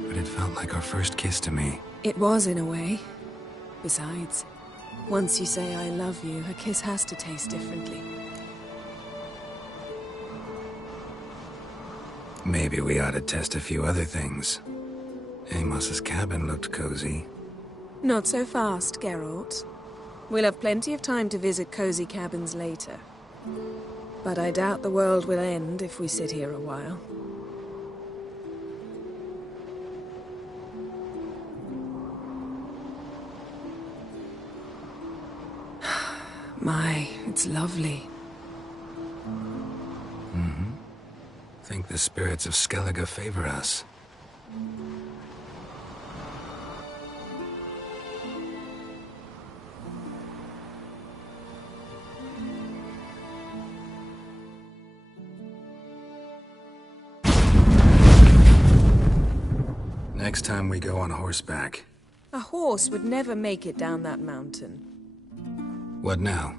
But it felt like our first kiss to me. It was, in a way. Besides, once you say I love you, a kiss has to taste differently. Maybe we ought to test a few other things. Amos's cabin looked cozy. Not so fast, Geralt. We'll have plenty of time to visit cozy cabins later. But I doubt the world will end if we sit here a while. My, it's lovely. Think the spirits of Skellige favor us. Next time we go on horseback. A horse would never make it down that mountain. What now?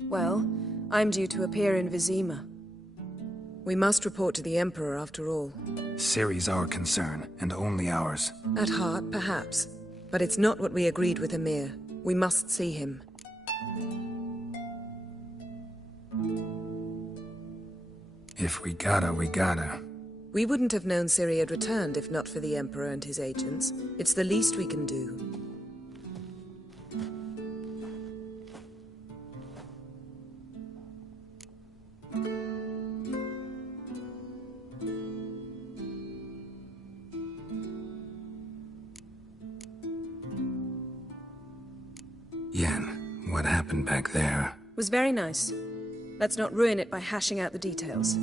Well, I'm due to appear in Vizima. We must report to the Emperor after all. Ciri's our concern, and only ours. At heart, perhaps. But it's not what we agreed with Emir. We must see him. If we gotta, we gotta. We wouldn't have known Ciri had returned if not for the Emperor and his agents. It's the least we can do. Yen, what happened back there? Was very nice. Let's not ruin it by hashing out the details.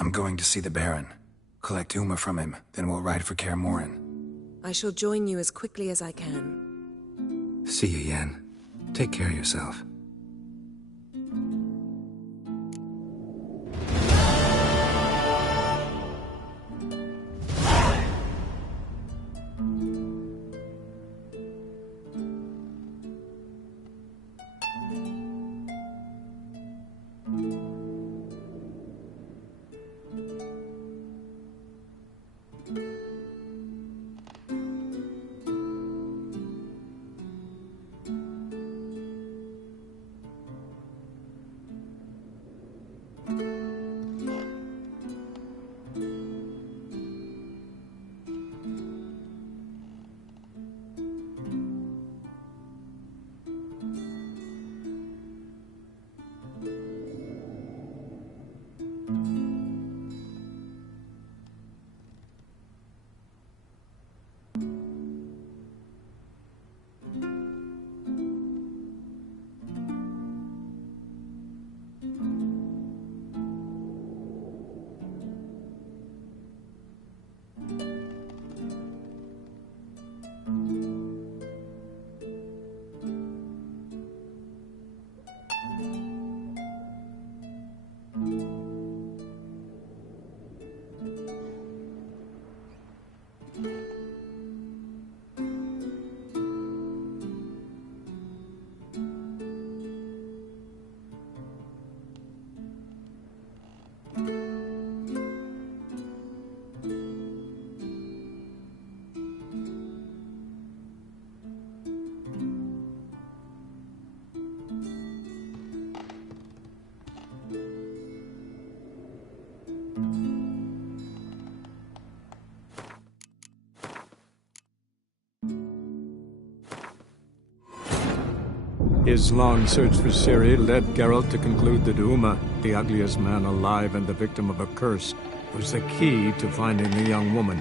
I'm going to see the Baron. Collect Uma from him, then we'll ride for Kaer Morhen. I shall join you as quickly as I can. See you, Yen. Take care of yourself. His long search for Ciri led Geralt to conclude that Uma, the ugliest man alive and the victim of a curse, was the key to finding the young woman.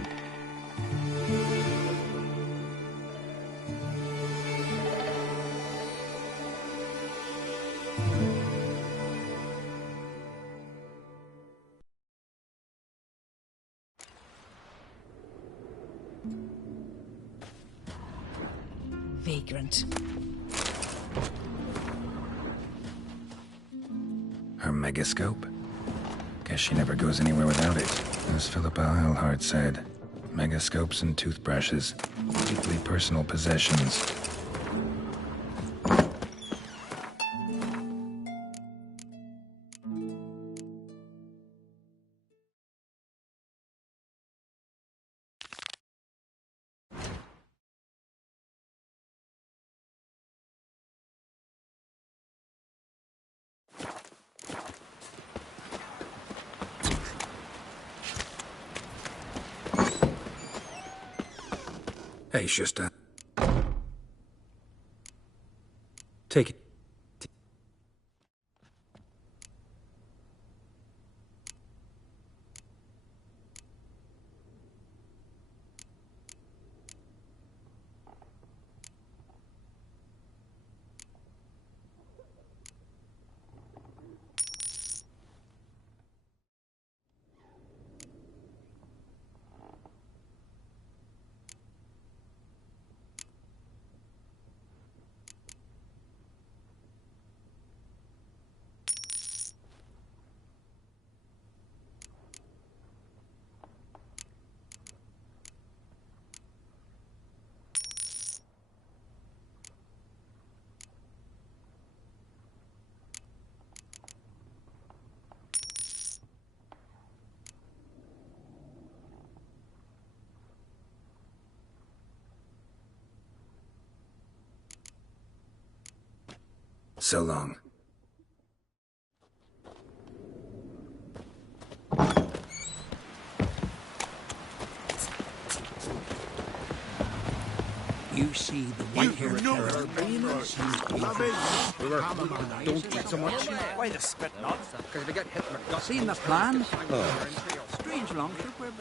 Vagrant. Her megascope? Guess she never goes anywhere without it. As Philippa Eilhart said, megascopes and toothbrushes, deeply personal possessions. Hey, Shusta. Take it. So long. You see the white-haired terror. Don't eat so much. Why the spit not? Because if you get hit in the gut... Seen the plan? Strange long trip where...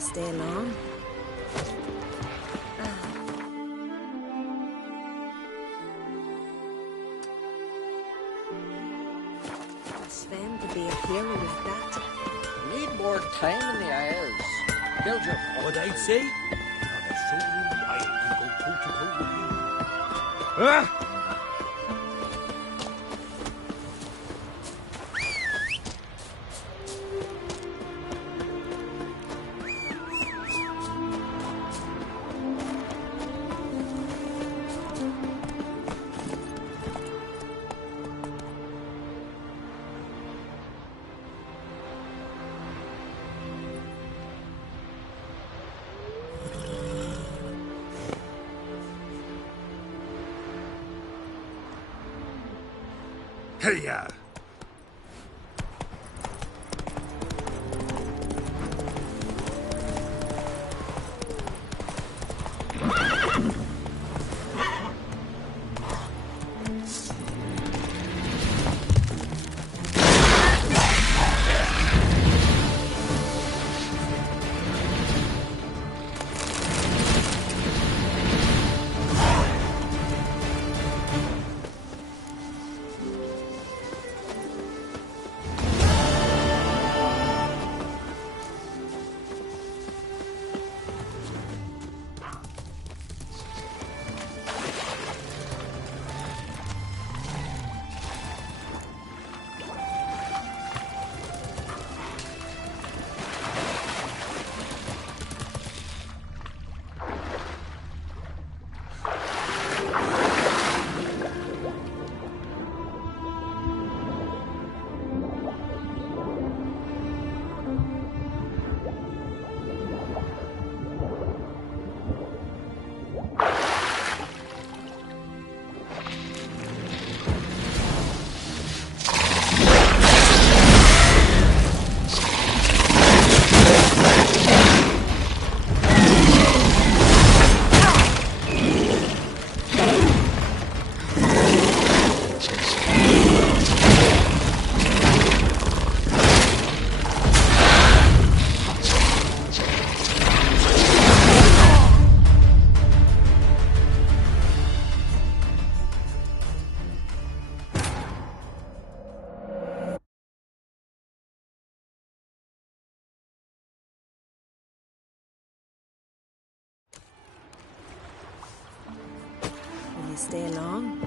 you stay long? Sven to be a hero like that. Need more time in the Isles. Build your... What I'd say? Now the soul in the Isle can go toe-to-toe with you. Ah! Hey-ya! Will you stay long?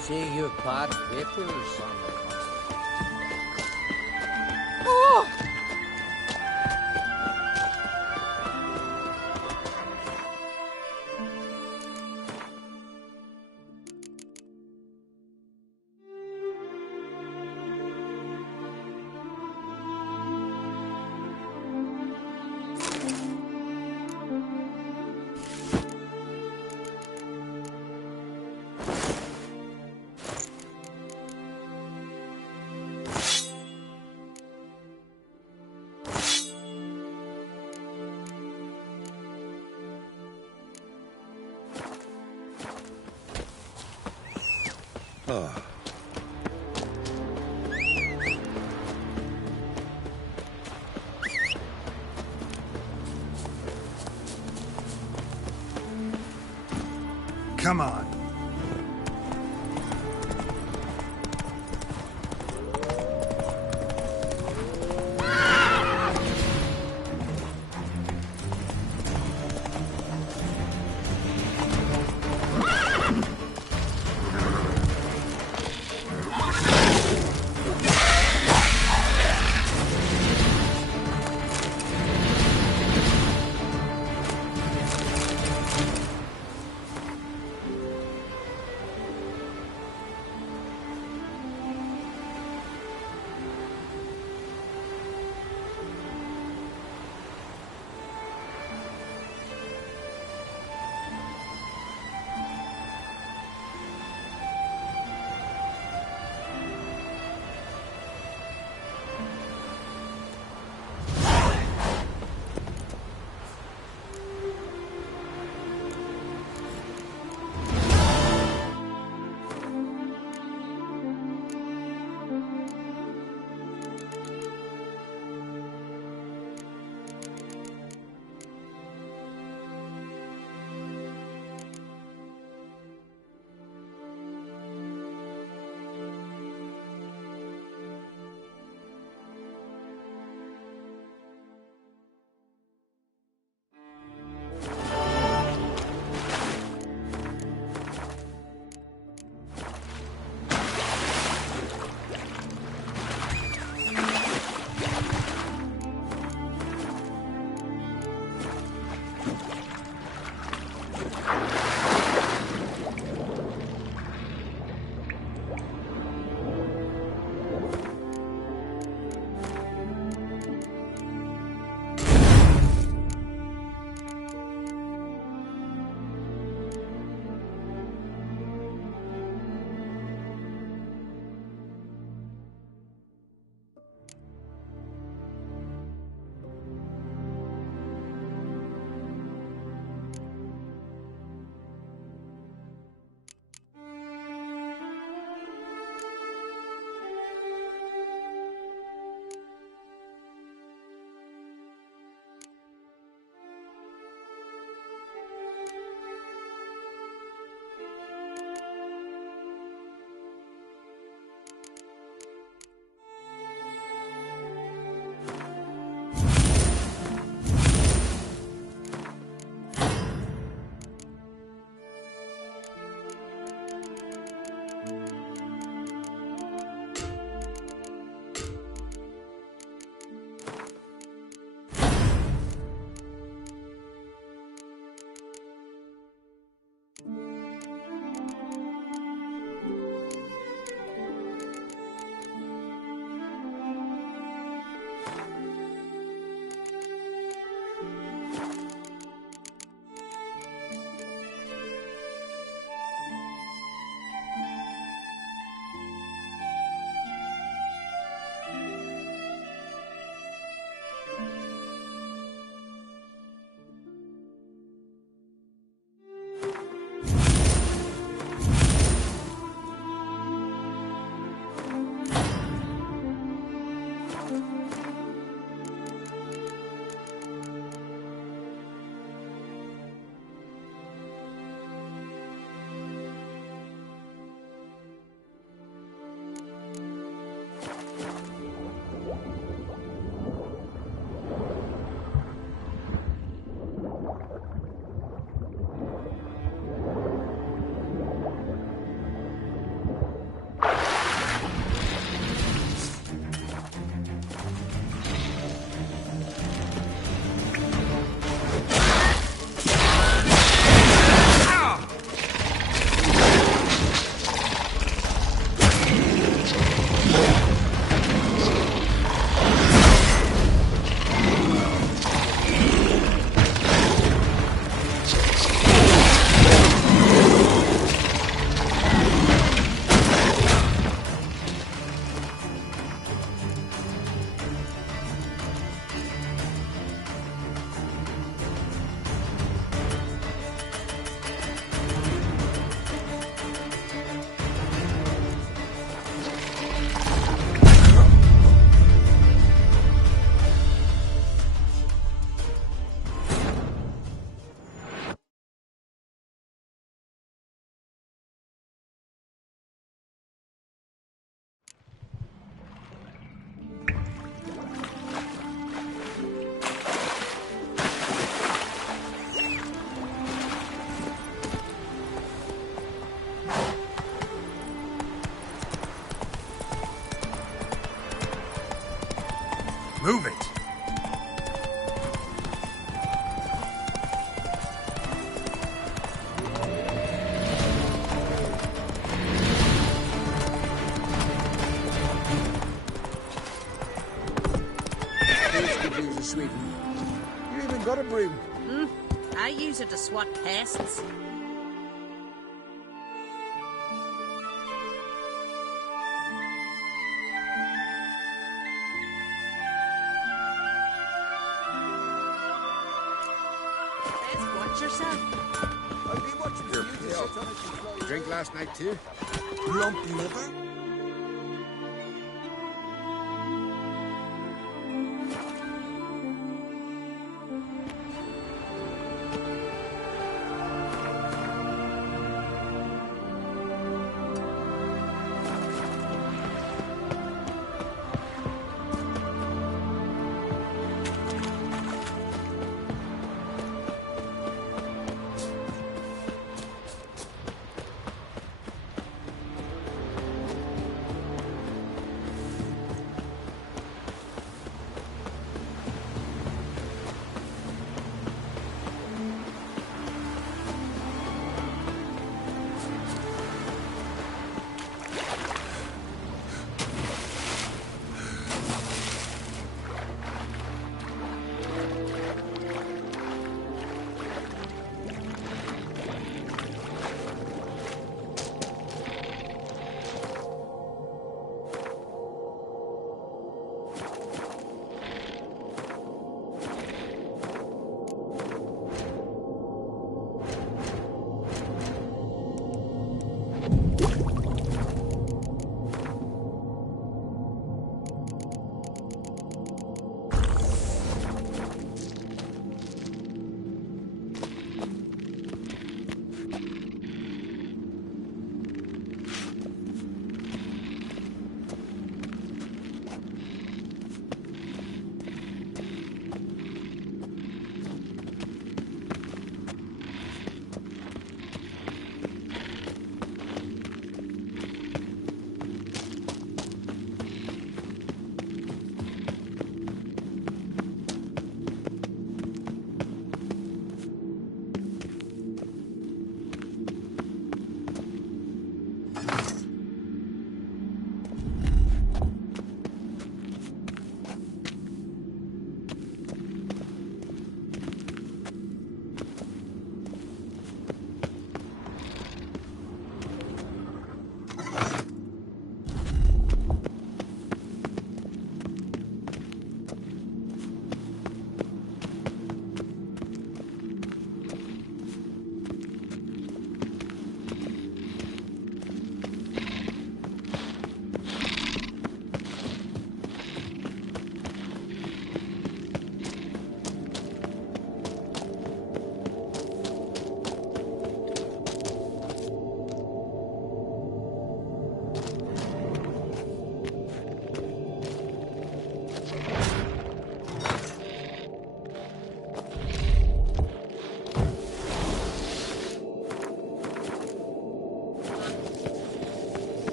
See your bad papers on the Oh! Oh. Come on. Move it! You even got a broom. I use it to swat pests. Let's watch yourself. I'll be watching Here, you to sit on it. Drink last night too? Lump liver?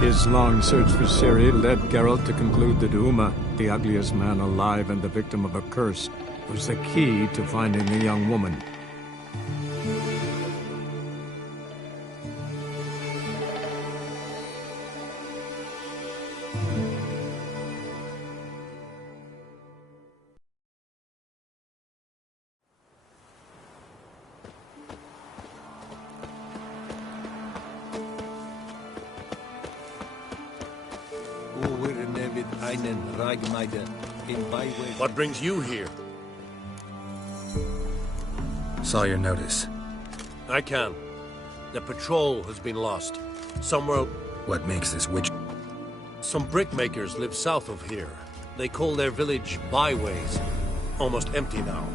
His long search for Ciri led Geralt to conclude that Uma, the ugliest man alive and the victim of a curse, was the key to finding the young woman. What brings you here? Saw your notice. I can. The patrol has been lost. Somewhere... What makes this witch... Some brickmakers live south of here. They call their village Byways. Almost empty now.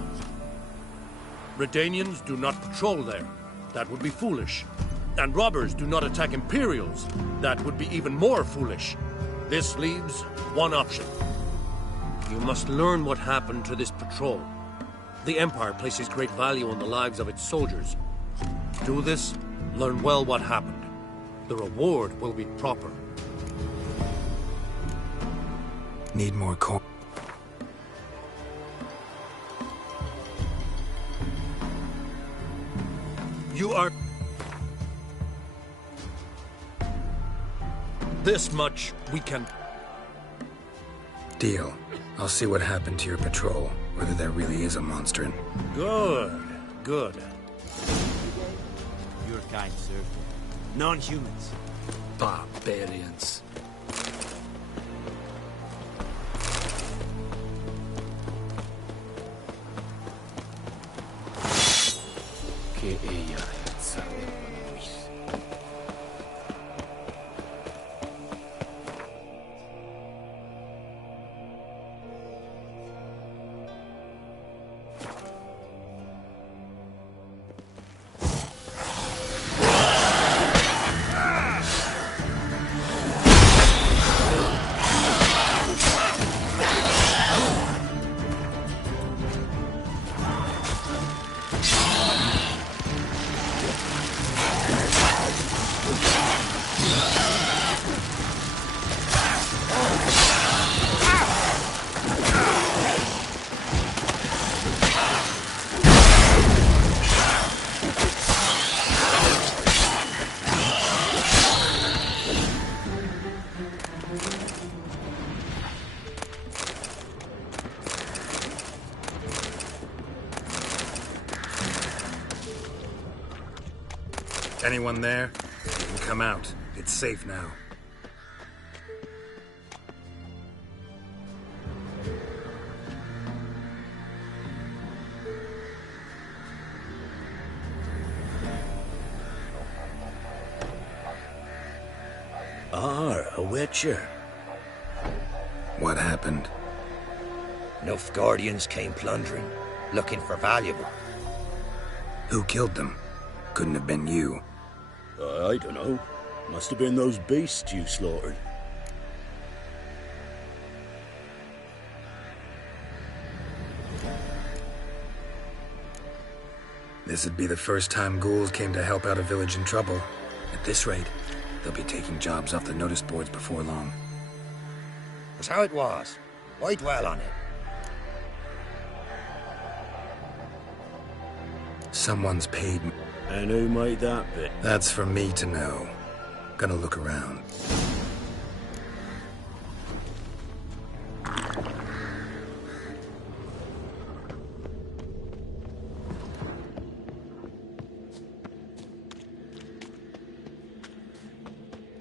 Redanians do not patrol there. That would be foolish. And robbers do not attack Imperials. That would be even more foolish. This leaves one option. You must learn what happened to this patrol. The Empire places great value on the lives of its soldiers. Do this, learn well what happened. The reward will be proper. Need more coin. You are... This much we can... Deal. I'll see what happened to your patrol, whether there really is a monster in... Good, good. Your kind serve. Non-humans. Barbarians. Que ella sabe. Anyone there? You can come out. It's safe now. A witcher. What happened? Nilfgaardians came plundering, looking for valuable. Who killed them? Couldn't have been you. I don't know. Must have been those beasts you slaughtered. This'd be the first time ghouls came to help out a village in trouble. At this rate, they'll be taking jobs off the notice boards before long. That's how it was. Why dwell on it? Someone's paid me. And who might that be? That's for me to know. Gonna look around.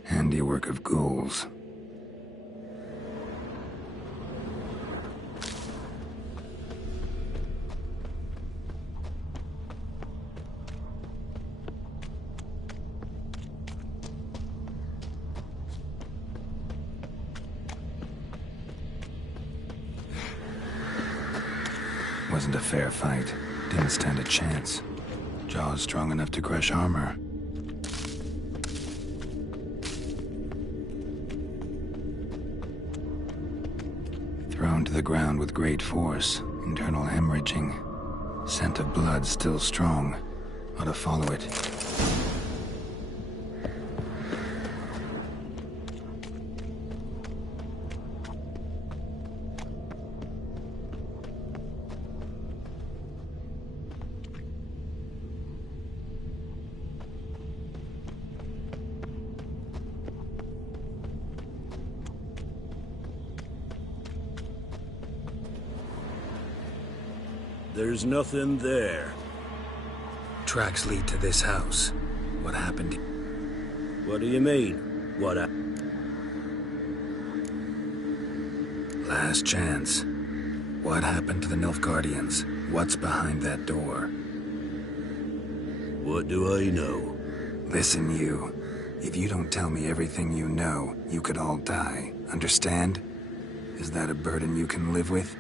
Handiwork of ghouls. Wasn't a fair fight. Didn't stand a chance. Jaws strong enough to crush armor. Thrown to the ground with great force. Internal hemorrhaging. Scent of blood still strong. Ought to follow it. There's nothing there. Tracks lead to this house. What happened? What do you mean? What Last chance. What happened to the Nilfgaardians? What's behind that door? What do I know? Listen, you. If you don't tell me everything you know, you could all die. Understand? Is that a burden you can live with?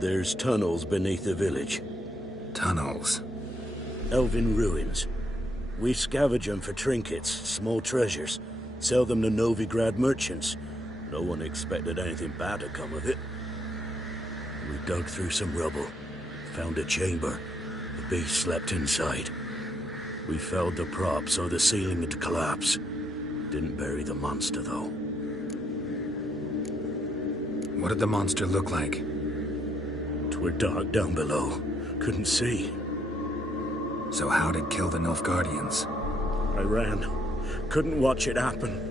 There's tunnels beneath the village. Tunnels? Elven ruins. We scavenge them for trinkets, small treasures. Sell them to Novigrad merchants. No one expected anything bad to come of it. We dug through some rubble. Found a chamber. The beast slept inside. We felled the prop so the ceiling would collapse. Didn't bury the monster, though. What did the monster look like? 'Twere dark down below. Couldn't see. So how'd it kill the Nilfgaardians? I ran. Couldn't watch it happen.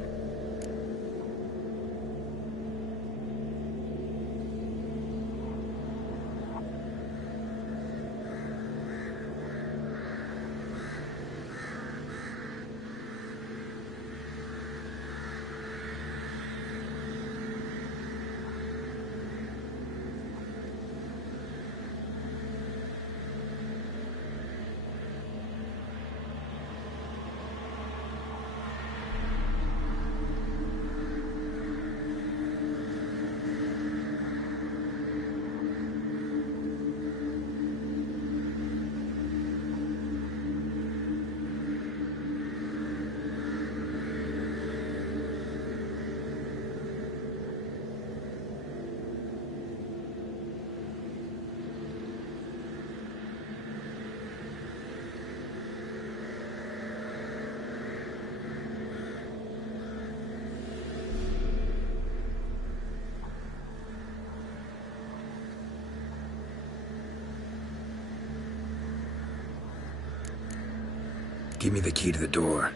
Give me the key to the door.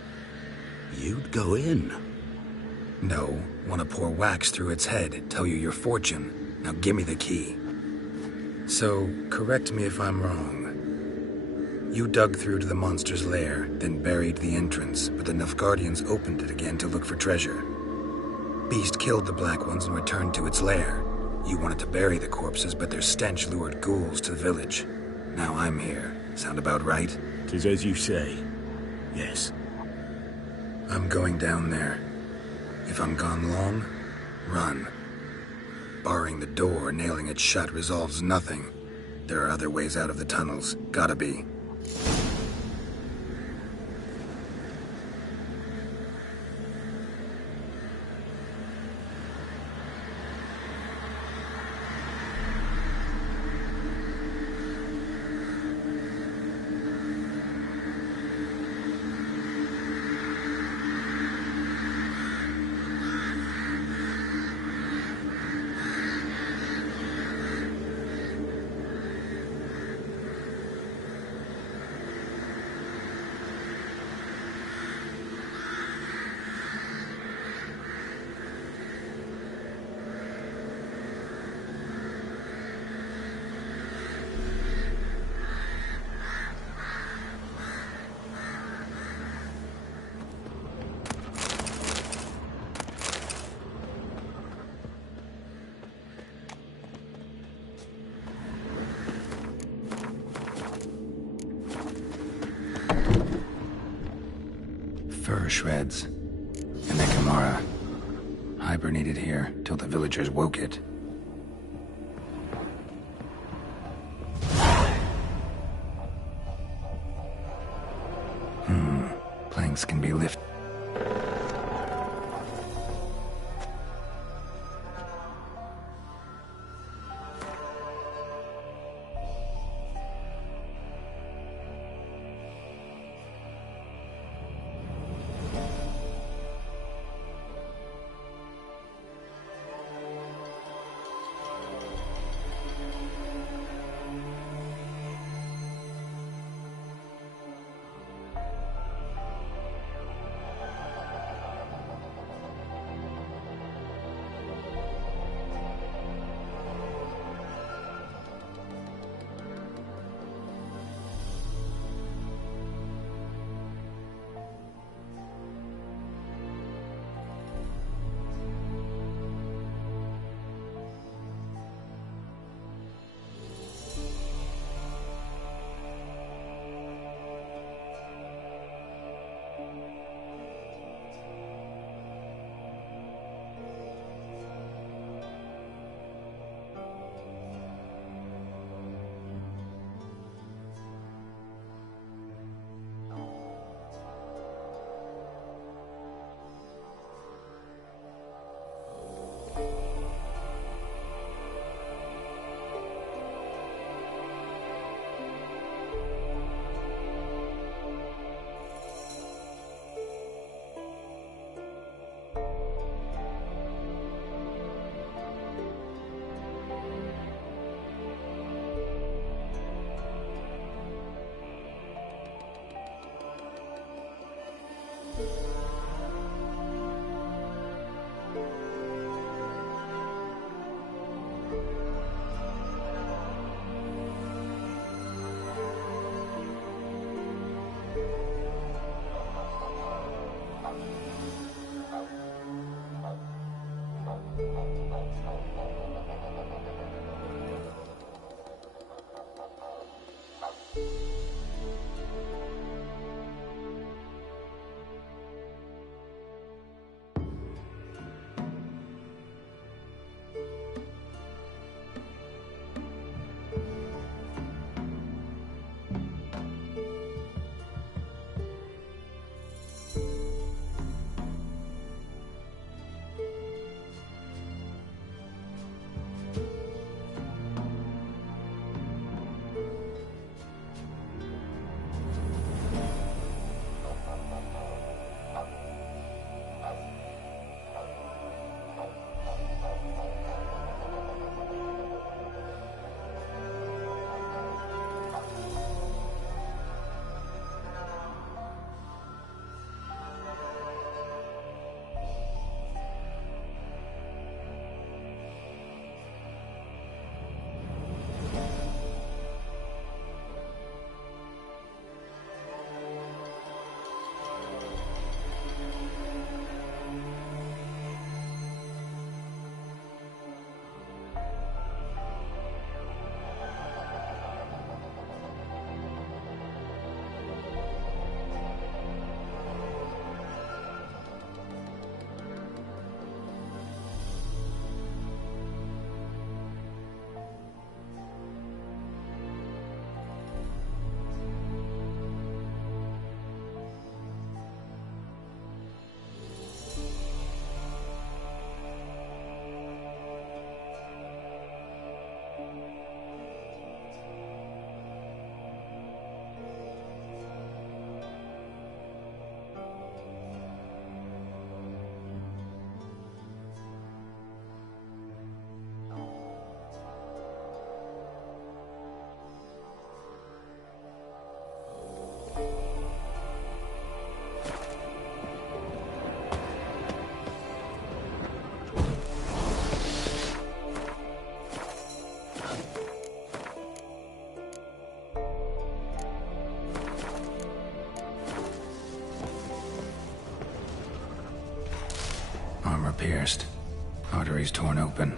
You'd go in? No. Want to pour wax through its head, tell you your fortune. Now give me the key. So, correct me if I'm wrong. You dug through to the monster's lair, then buried the entrance, but the Nilfgaardians opened it again to look for treasure. Beast killed the Black Ones and returned to its lair. You wanted to bury the corpses, but their stench lured ghouls to the village. Now I'm here. Sound about right? 'Tis as you say. Yes. I'm going down there. If I'm gone long, run. Barring the door, nailing it shut resolves nothing. There are other ways out of the tunnels. Gotta be. Fur shreds. And the Kamara. Hibernated here till the villagers woke it. Planks can be lifted. Armor pierced. Arteries torn open.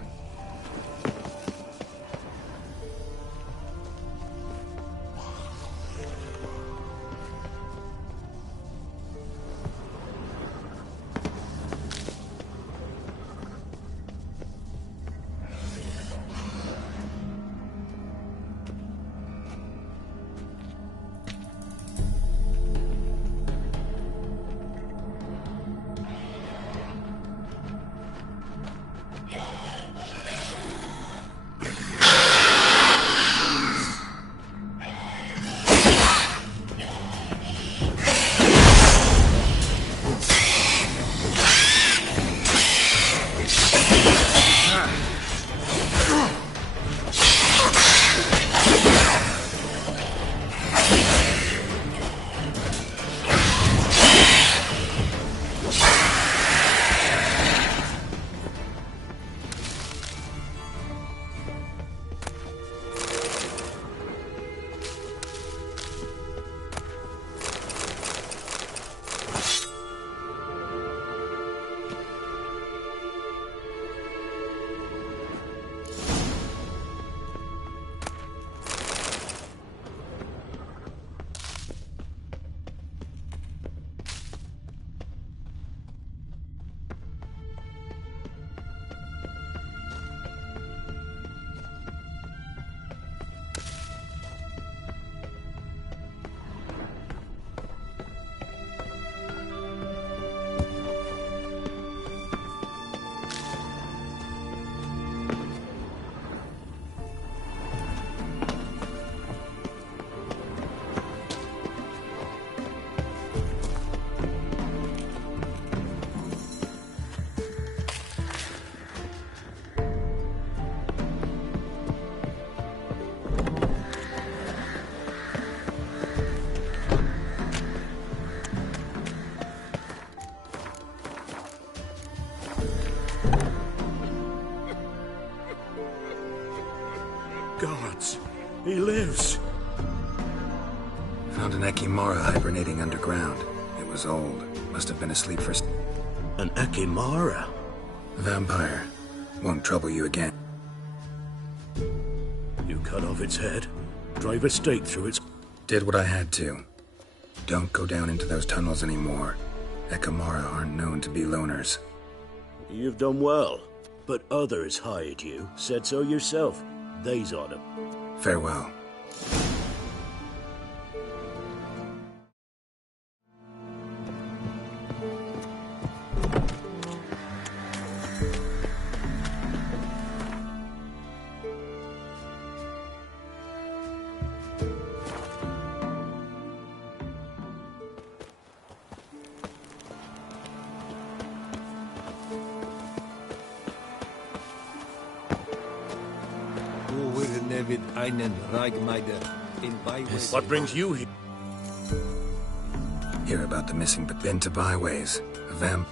Gods, he lives. Found an Ekimara hibernating underground. It was old. Must have been asleep for... An Ekimara? Vampire. Won't trouble you again. You cut off its head? Drive a stake through its... Did what I had to. Don't go down into those tunnels anymore. Ekimara aren't known to be loners. You've done well. But others hired you. Said so yourself. They's on him. Farewell. What brings you here? Hear about the missing but been to byways. A vamp.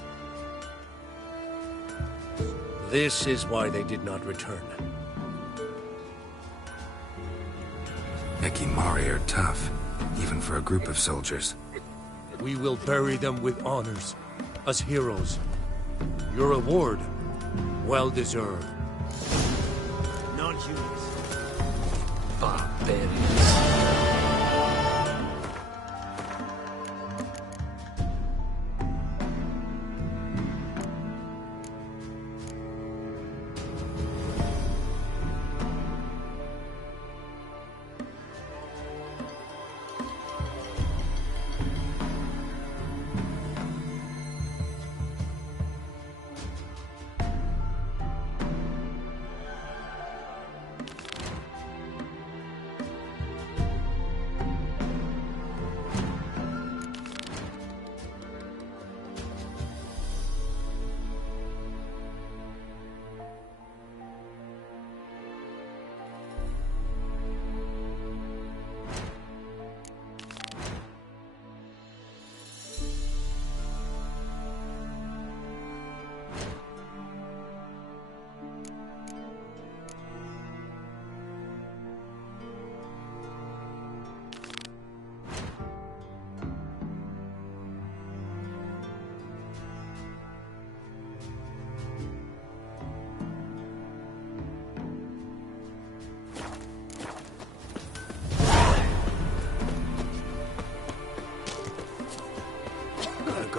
This is why they did not return. Ekimari are tough, even for a group of soldiers. We will bury them with honors, as heroes. Your reward, well deserved. Non-humans. Barbarians.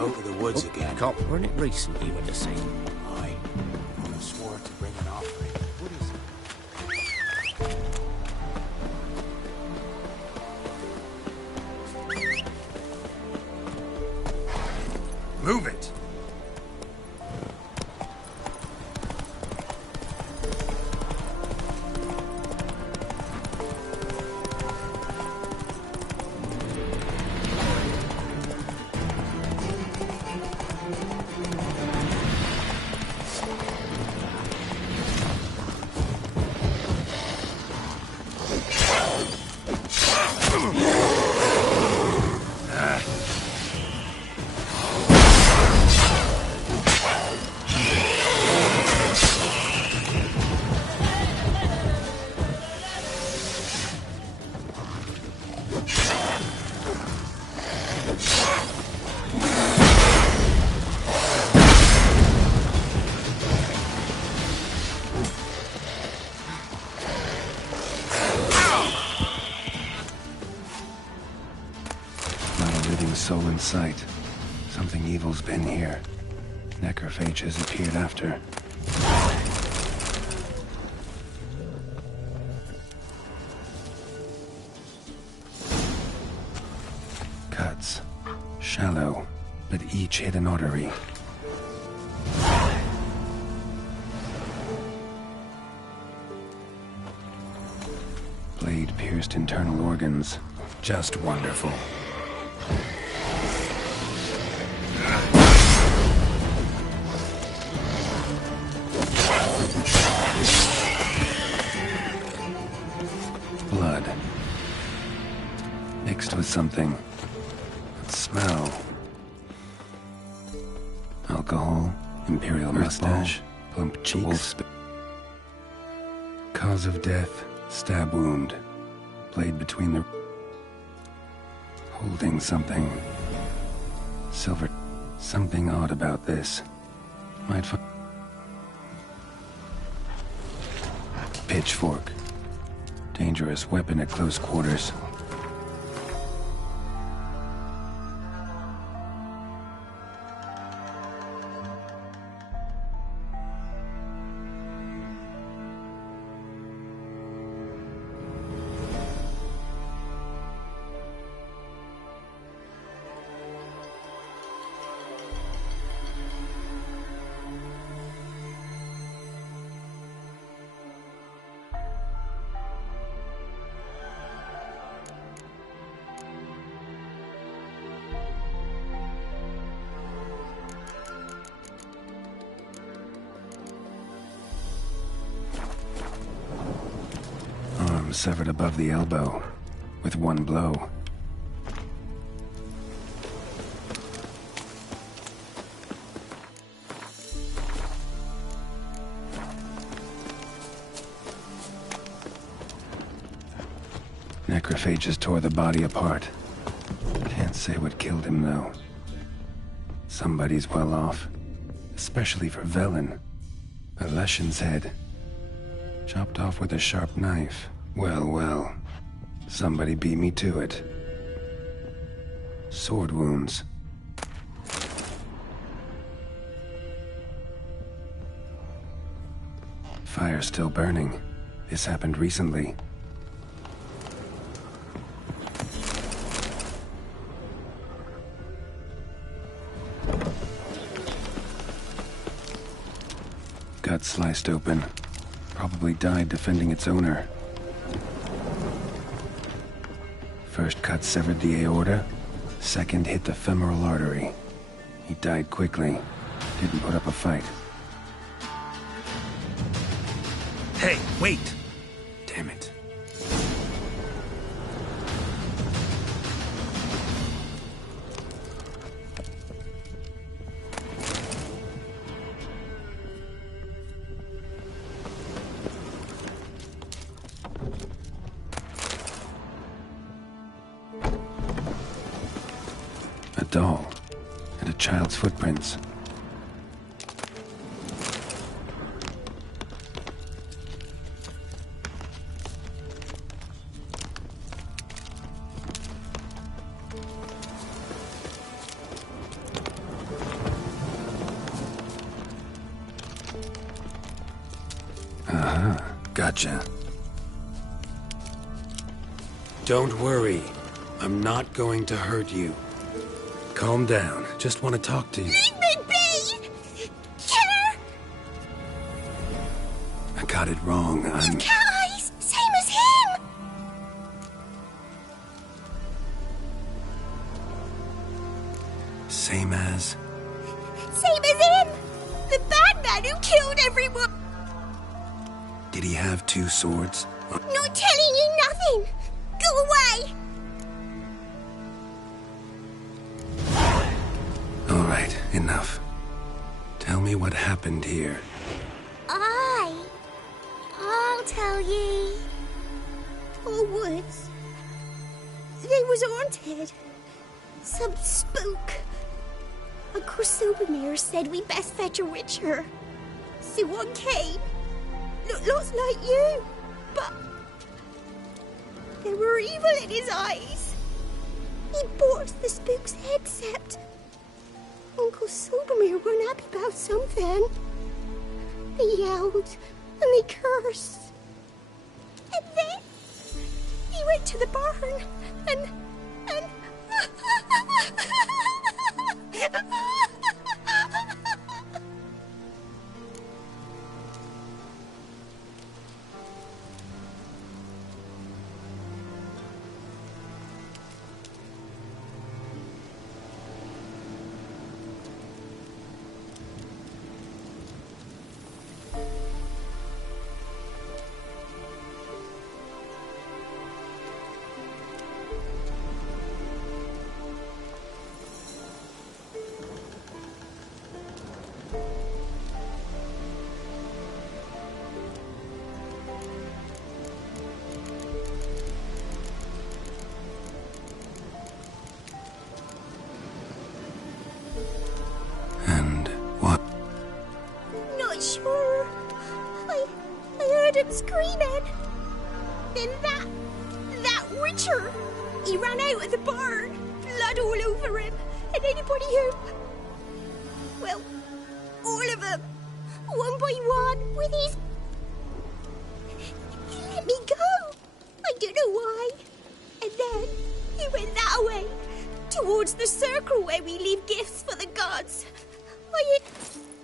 go to the woods again. Weren't it recent you went to see? Aye. I swore to bring an offering. What is it? Move it! Soul in sight. Something evil's been here. Necrophage has appeared after. Cuts. Shallow, but each hit an artery. Blade pierced internal organs. Just wonderful. Blood. Mixed with something. Smell. Alcohol. Imperial mustache. Plump cheeks. Cause of death. Stab wound. Blade between the... Holding something. Silver. Something odd about this. Might find... Pitchfork. Dangerous weapon at close quarters. Severed above the elbow, with one blow. Necrophages tore the body apart. Can't say what killed him, though. Somebody's well off, especially for Velen. A Leshen's head, chopped off with a sharp knife. Well, well. Somebody beat me to it. Sword wounds. Fire still burning. This happened recently. Gut sliced open. Probably died defending its owner. First cut severed the aorta, second hit the femoral artery. He died quickly, didn't put up a fight. Hey, wait! Damn it. A doll, and a child's footprints. Gotcha. Don't worry. I'm not going to hurt you. Calm down. Just want to talk to you. Leave me be! Killer! I got it wrong. You've cat eyes! Same as him! Same as? Same as him! The bad man who killed everyone! Did he have 2 swords? Not telling you nothing! Go away! All right, enough. Tell me what happened here. I'll tell ye. Poor woods. They was haunted. Some spook. Uncle Silvermere said we best fetch a witcher. So one came. Looked lots like you, but there were evil in his eyes. He bought the spook's head, except Uncle Silvermere weren't happy about something. They yelled and they cursed. And then he went to the barn and sure. I heard him screaming. Then that witcher, he ran out of the barn, blood all over him, and anybody who, well, all of them, one by one, with his... He let me go. I don't know why. And then he went that way, towards the circle where we leave gifts for the gods.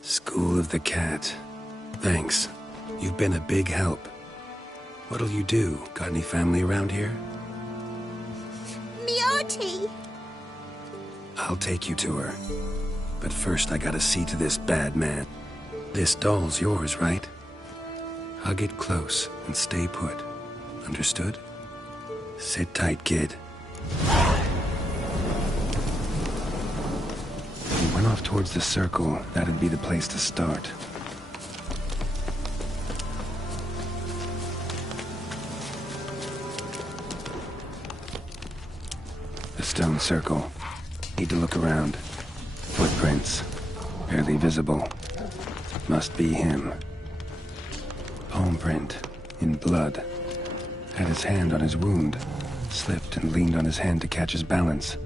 School of the Cat. Thanks. You've been a big help. What'll you do? Got any family around here? Me auntie. I'll take you to her. But first I gotta see to this bad man. This doll's yours, right? Hug it close and stay put. Understood? Sit tight, kid. We went off towards the circle. That'd be the place to start. The stone circle. Need to look around. Footprints. Barely visible. Must be him. Palm print. In blood. Had his hand on his wound. Slipped and leaned on his hand to catch his balance.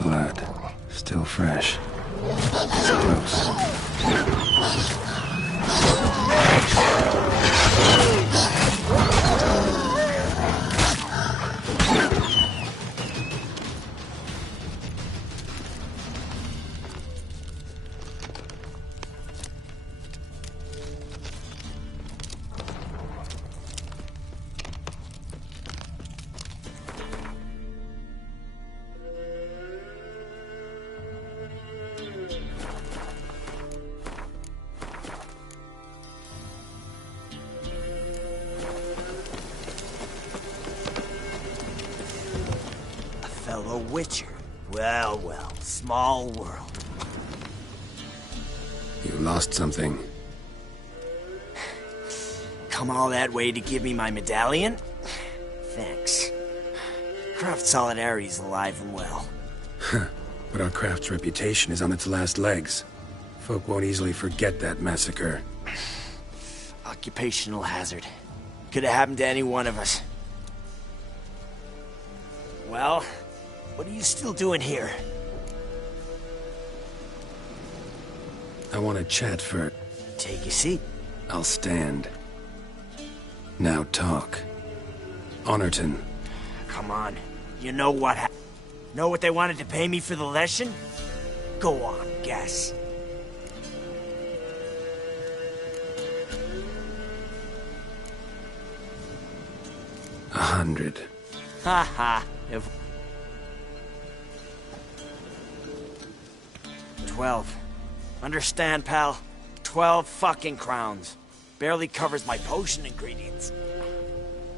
Blood. Still fresh. It's close. A witcher. Well, well, small world. You lost something. Come all that way to give me my medallion? Thanks. Craft Solidarity's alive and well. But our craft's reputation is on its last legs. Folk won't easily forget that massacre. Occupational hazard. Could have happened to any one of us. Well, what are you still doing here? I want to chat for... Take a seat. I'll stand. Now talk. Honorton. Come on. You know what Know what they wanted to pay me for the lesson? Go on, guess. $100. Ha ha. 12. Understand, pal? 12 fucking crowns. Barely covers my potion ingredients.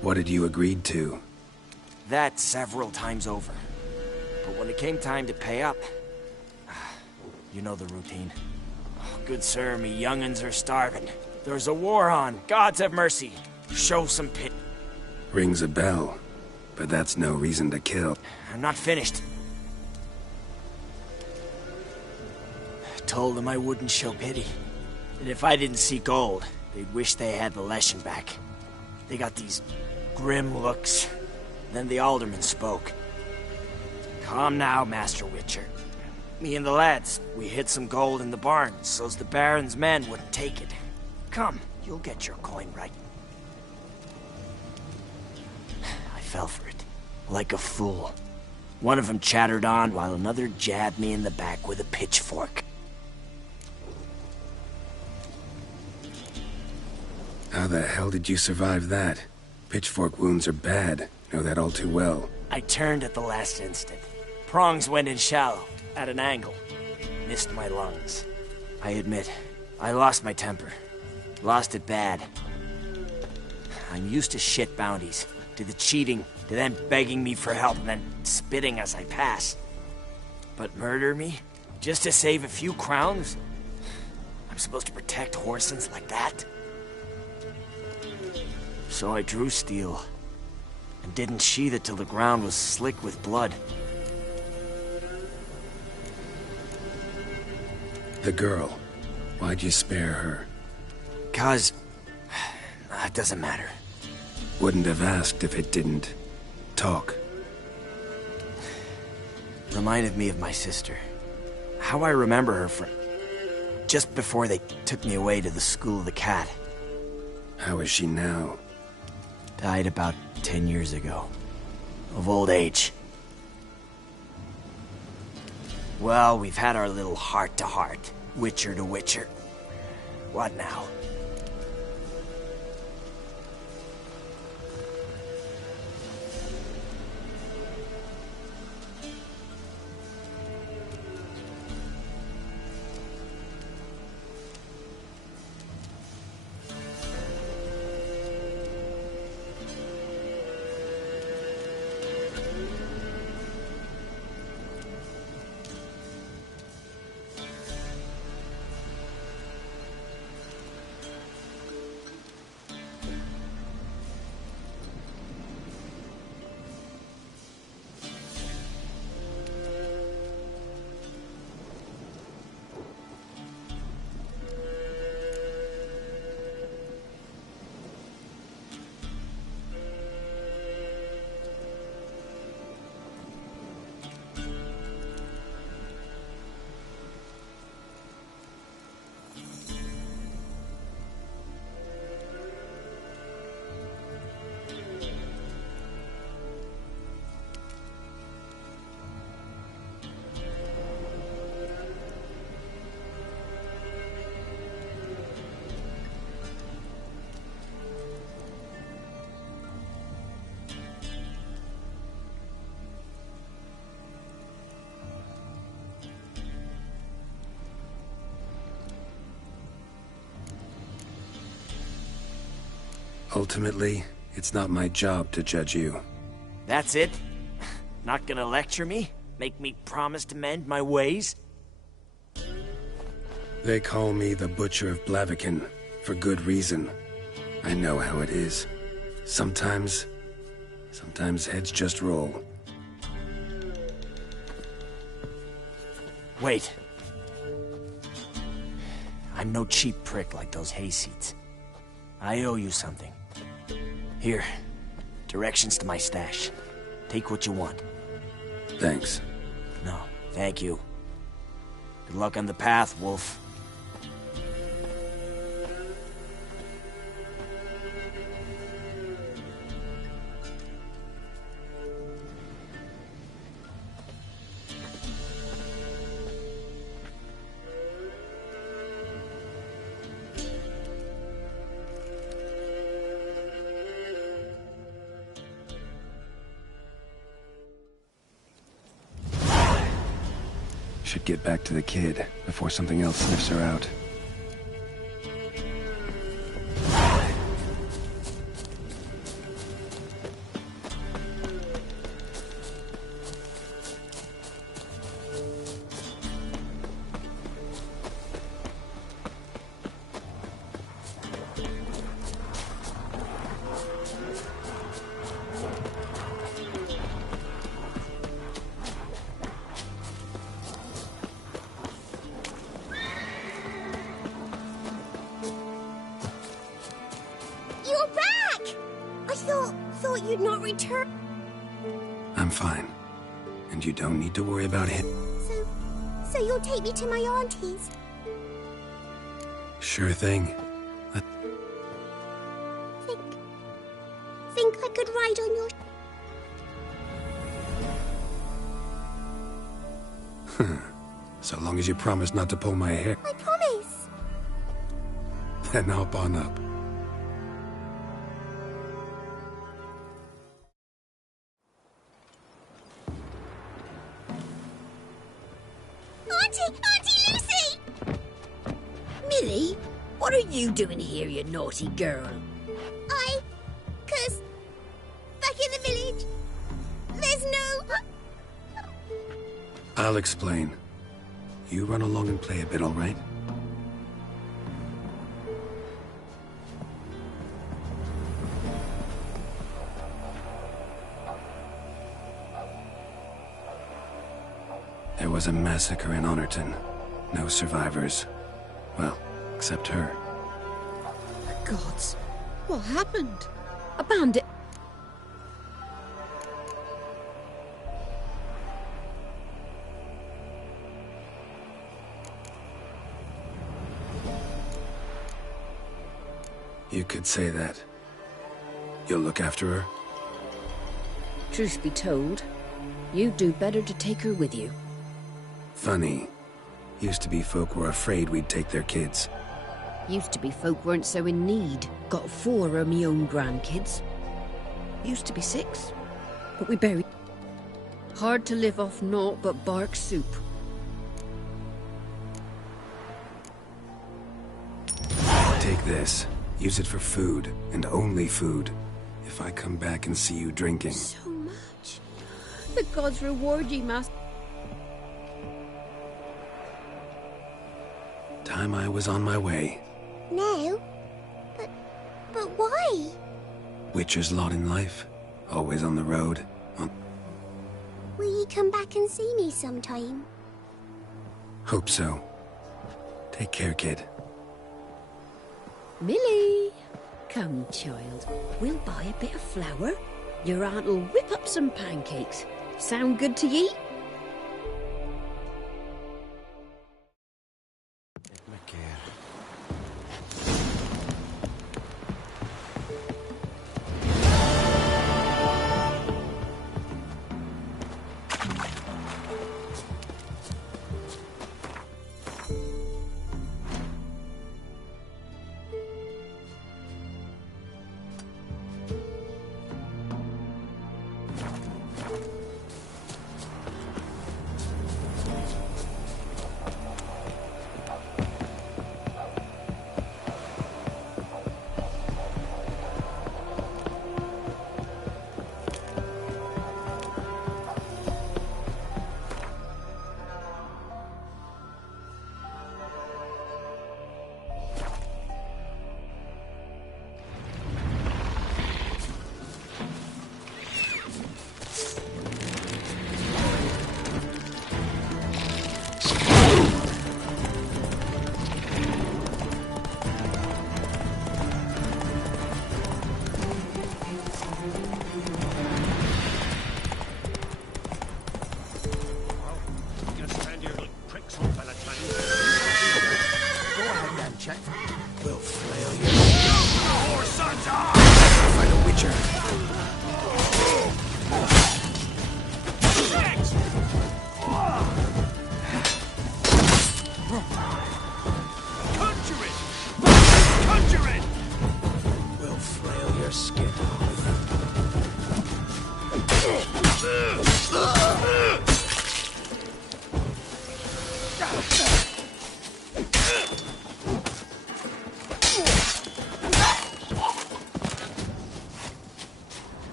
What had you agreed to? That several times over. But when it came time to pay up... You know the routine. Oh, good sir, me young'uns are starving. There's a war on. Gods have mercy. Show some pity. Rings a bell. But that's no reason to kill. I'm not finished. Told them I wouldn't show pity. And if I didn't see gold, they'd wish they had the lesson back. They got these grim looks. Then the alderman spoke. Come now, Master Witcher. Me and the lads, we hid some gold in the barn, so's the Baron's men wouldn't take it. Come, you'll get your coin right. I fell for it, like a fool. One of them chattered on while another jabbed me in the back with a pitchfork. How the hell did you survive that? Pitchfork wounds are bad. Know that all too well. I turned at the last instant. Prongs went in shallow, at an angle. Missed my lungs. I admit, I lost my temper. Lost it bad. I'm used to shit bounties, to the cheating, to them begging me for help and then spitting as I pass. But murder me? Just to save a few crowns? I'm supposed to protect Horsens like that? So I drew steel, and didn't sheathe it till the ground was slick with blood. The girl. Why'd you spare her? 'Cause... it doesn't matter. Wouldn't have asked if it didn't. Talk. Reminded me of my sister. How I remember her from... just before they took me away to the School of the Cat. How is she now? Died about 10 years ago. Of old age. Well, we've had our little heart-to-heart. Witcher to Witcher. What now? Ultimately, it's not my job to judge you. That's it? Not gonna lecture me? Make me promise to mend my ways? They call me the Butcher of Blaviken, for good reason. I know how it is. Sometimes heads just roll. Wait. I'm no cheap prick like those hayseeds. I owe you something. Here, directions to my stash. Take what you want. Thanks. No, thank you. Good luck on the path, Wolf. Should get back to the kid before something else sniffs her out. You're back! I thought you'd not return. I'm fine. And you don't need to worry about him. So you'll take me to my auntie's? Sure thing. Think I could ride on your... So long as you promise not to pull my hair. I promise. Then hop on up. Auntie Lucy! Millie, what are you doing here, you naughty girl? Cause back in the village, there's no... I'll explain. You run along and play a bit, all right? There was a massacre in Honorton. No survivors. Well, except her. Gods, what happened? A bandit? You could say that. You'll look after her? Truth be told, you'd do better to take her with you. Funny. Used to be folk were afraid we'd take their kids. Used to be folk weren't so in need. Got 4 of me own grandkids. Used to be 6, but we buried. Hard to live off naught but bark soup. Take this. Use it for food, and only food. If I come back and see you drinking. So much. The gods reward ye, master. Time I was on my way. No? But why? Witcher's lot in life. Always on the road. Will you come back and see me sometime? Hope so. Take care, kid. Millie! Come, child. We'll buy a bit of flour. Your aunt'll whip up some pancakes. Sound good to ye? We'll flail you. More sons are! By the Witcher. Conjure it! Conjure it! We'll flail your skin off.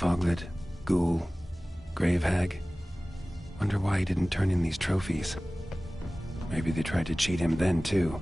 Foglet, Ghoul, Grave Hag. Wonder why he didn't turn in these trophies. Maybe they tried to cheat him then, too.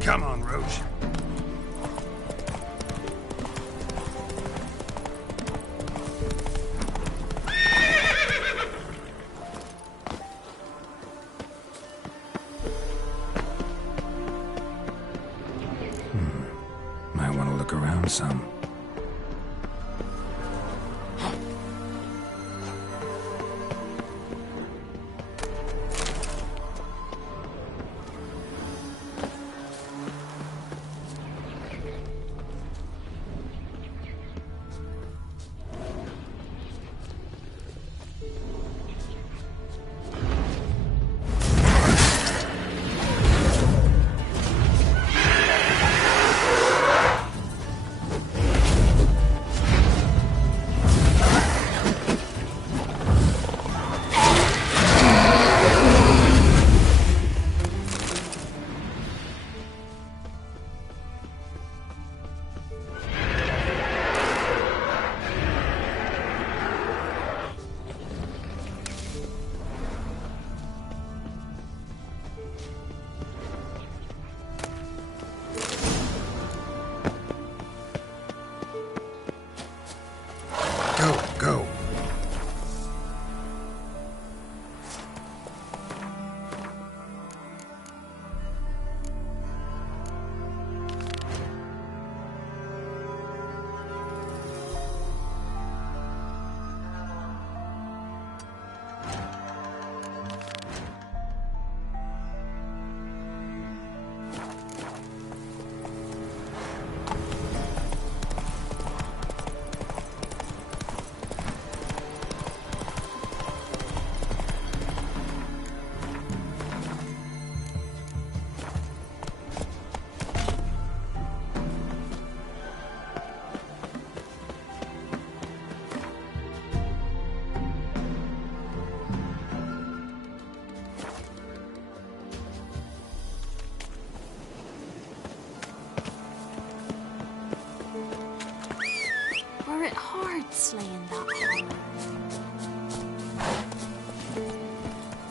Come on, Roche. Might want to look around some.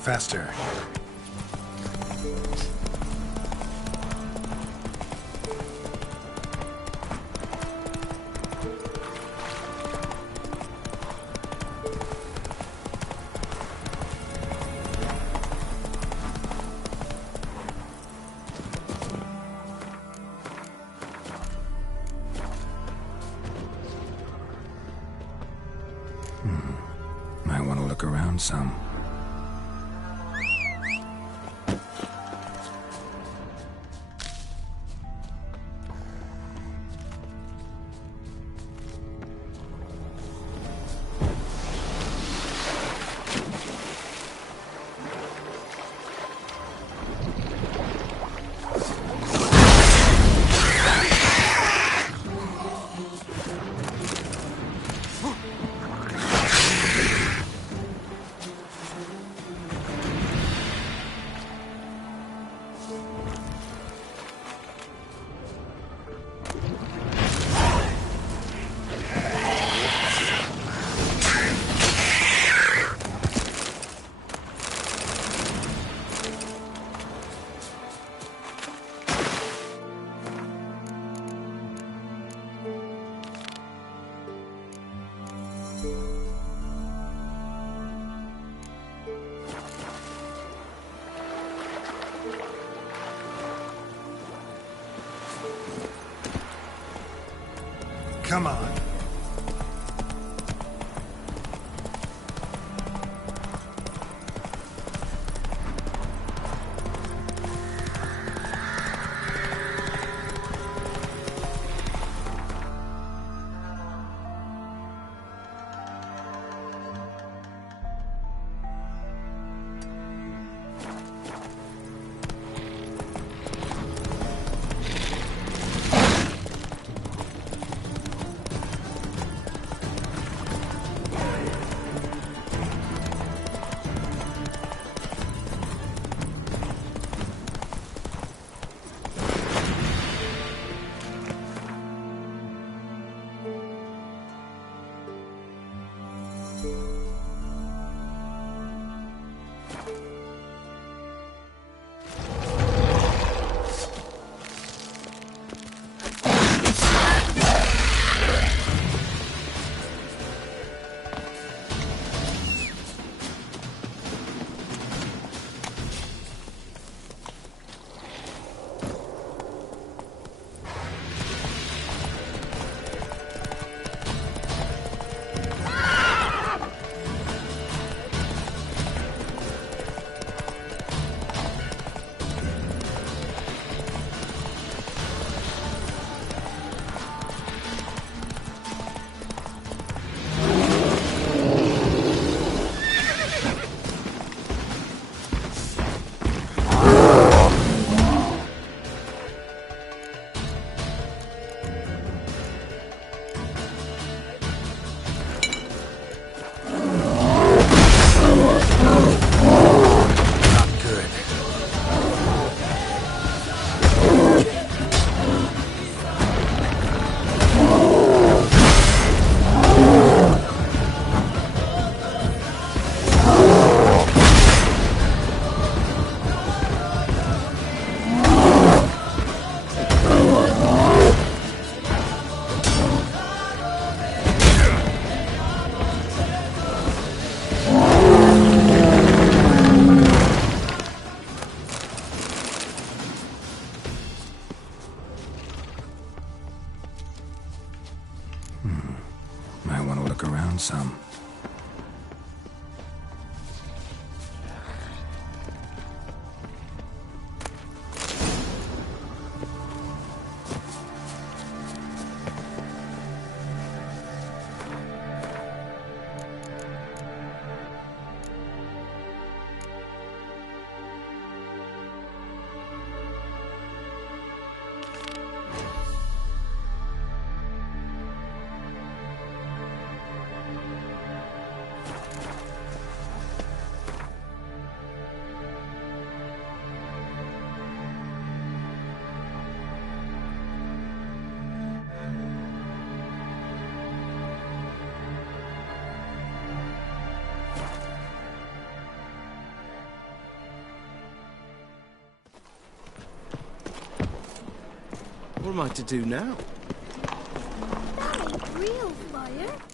Faster. Might want to look around some. Come on. Might want to look around some. What am I to do now? That ain't real fire.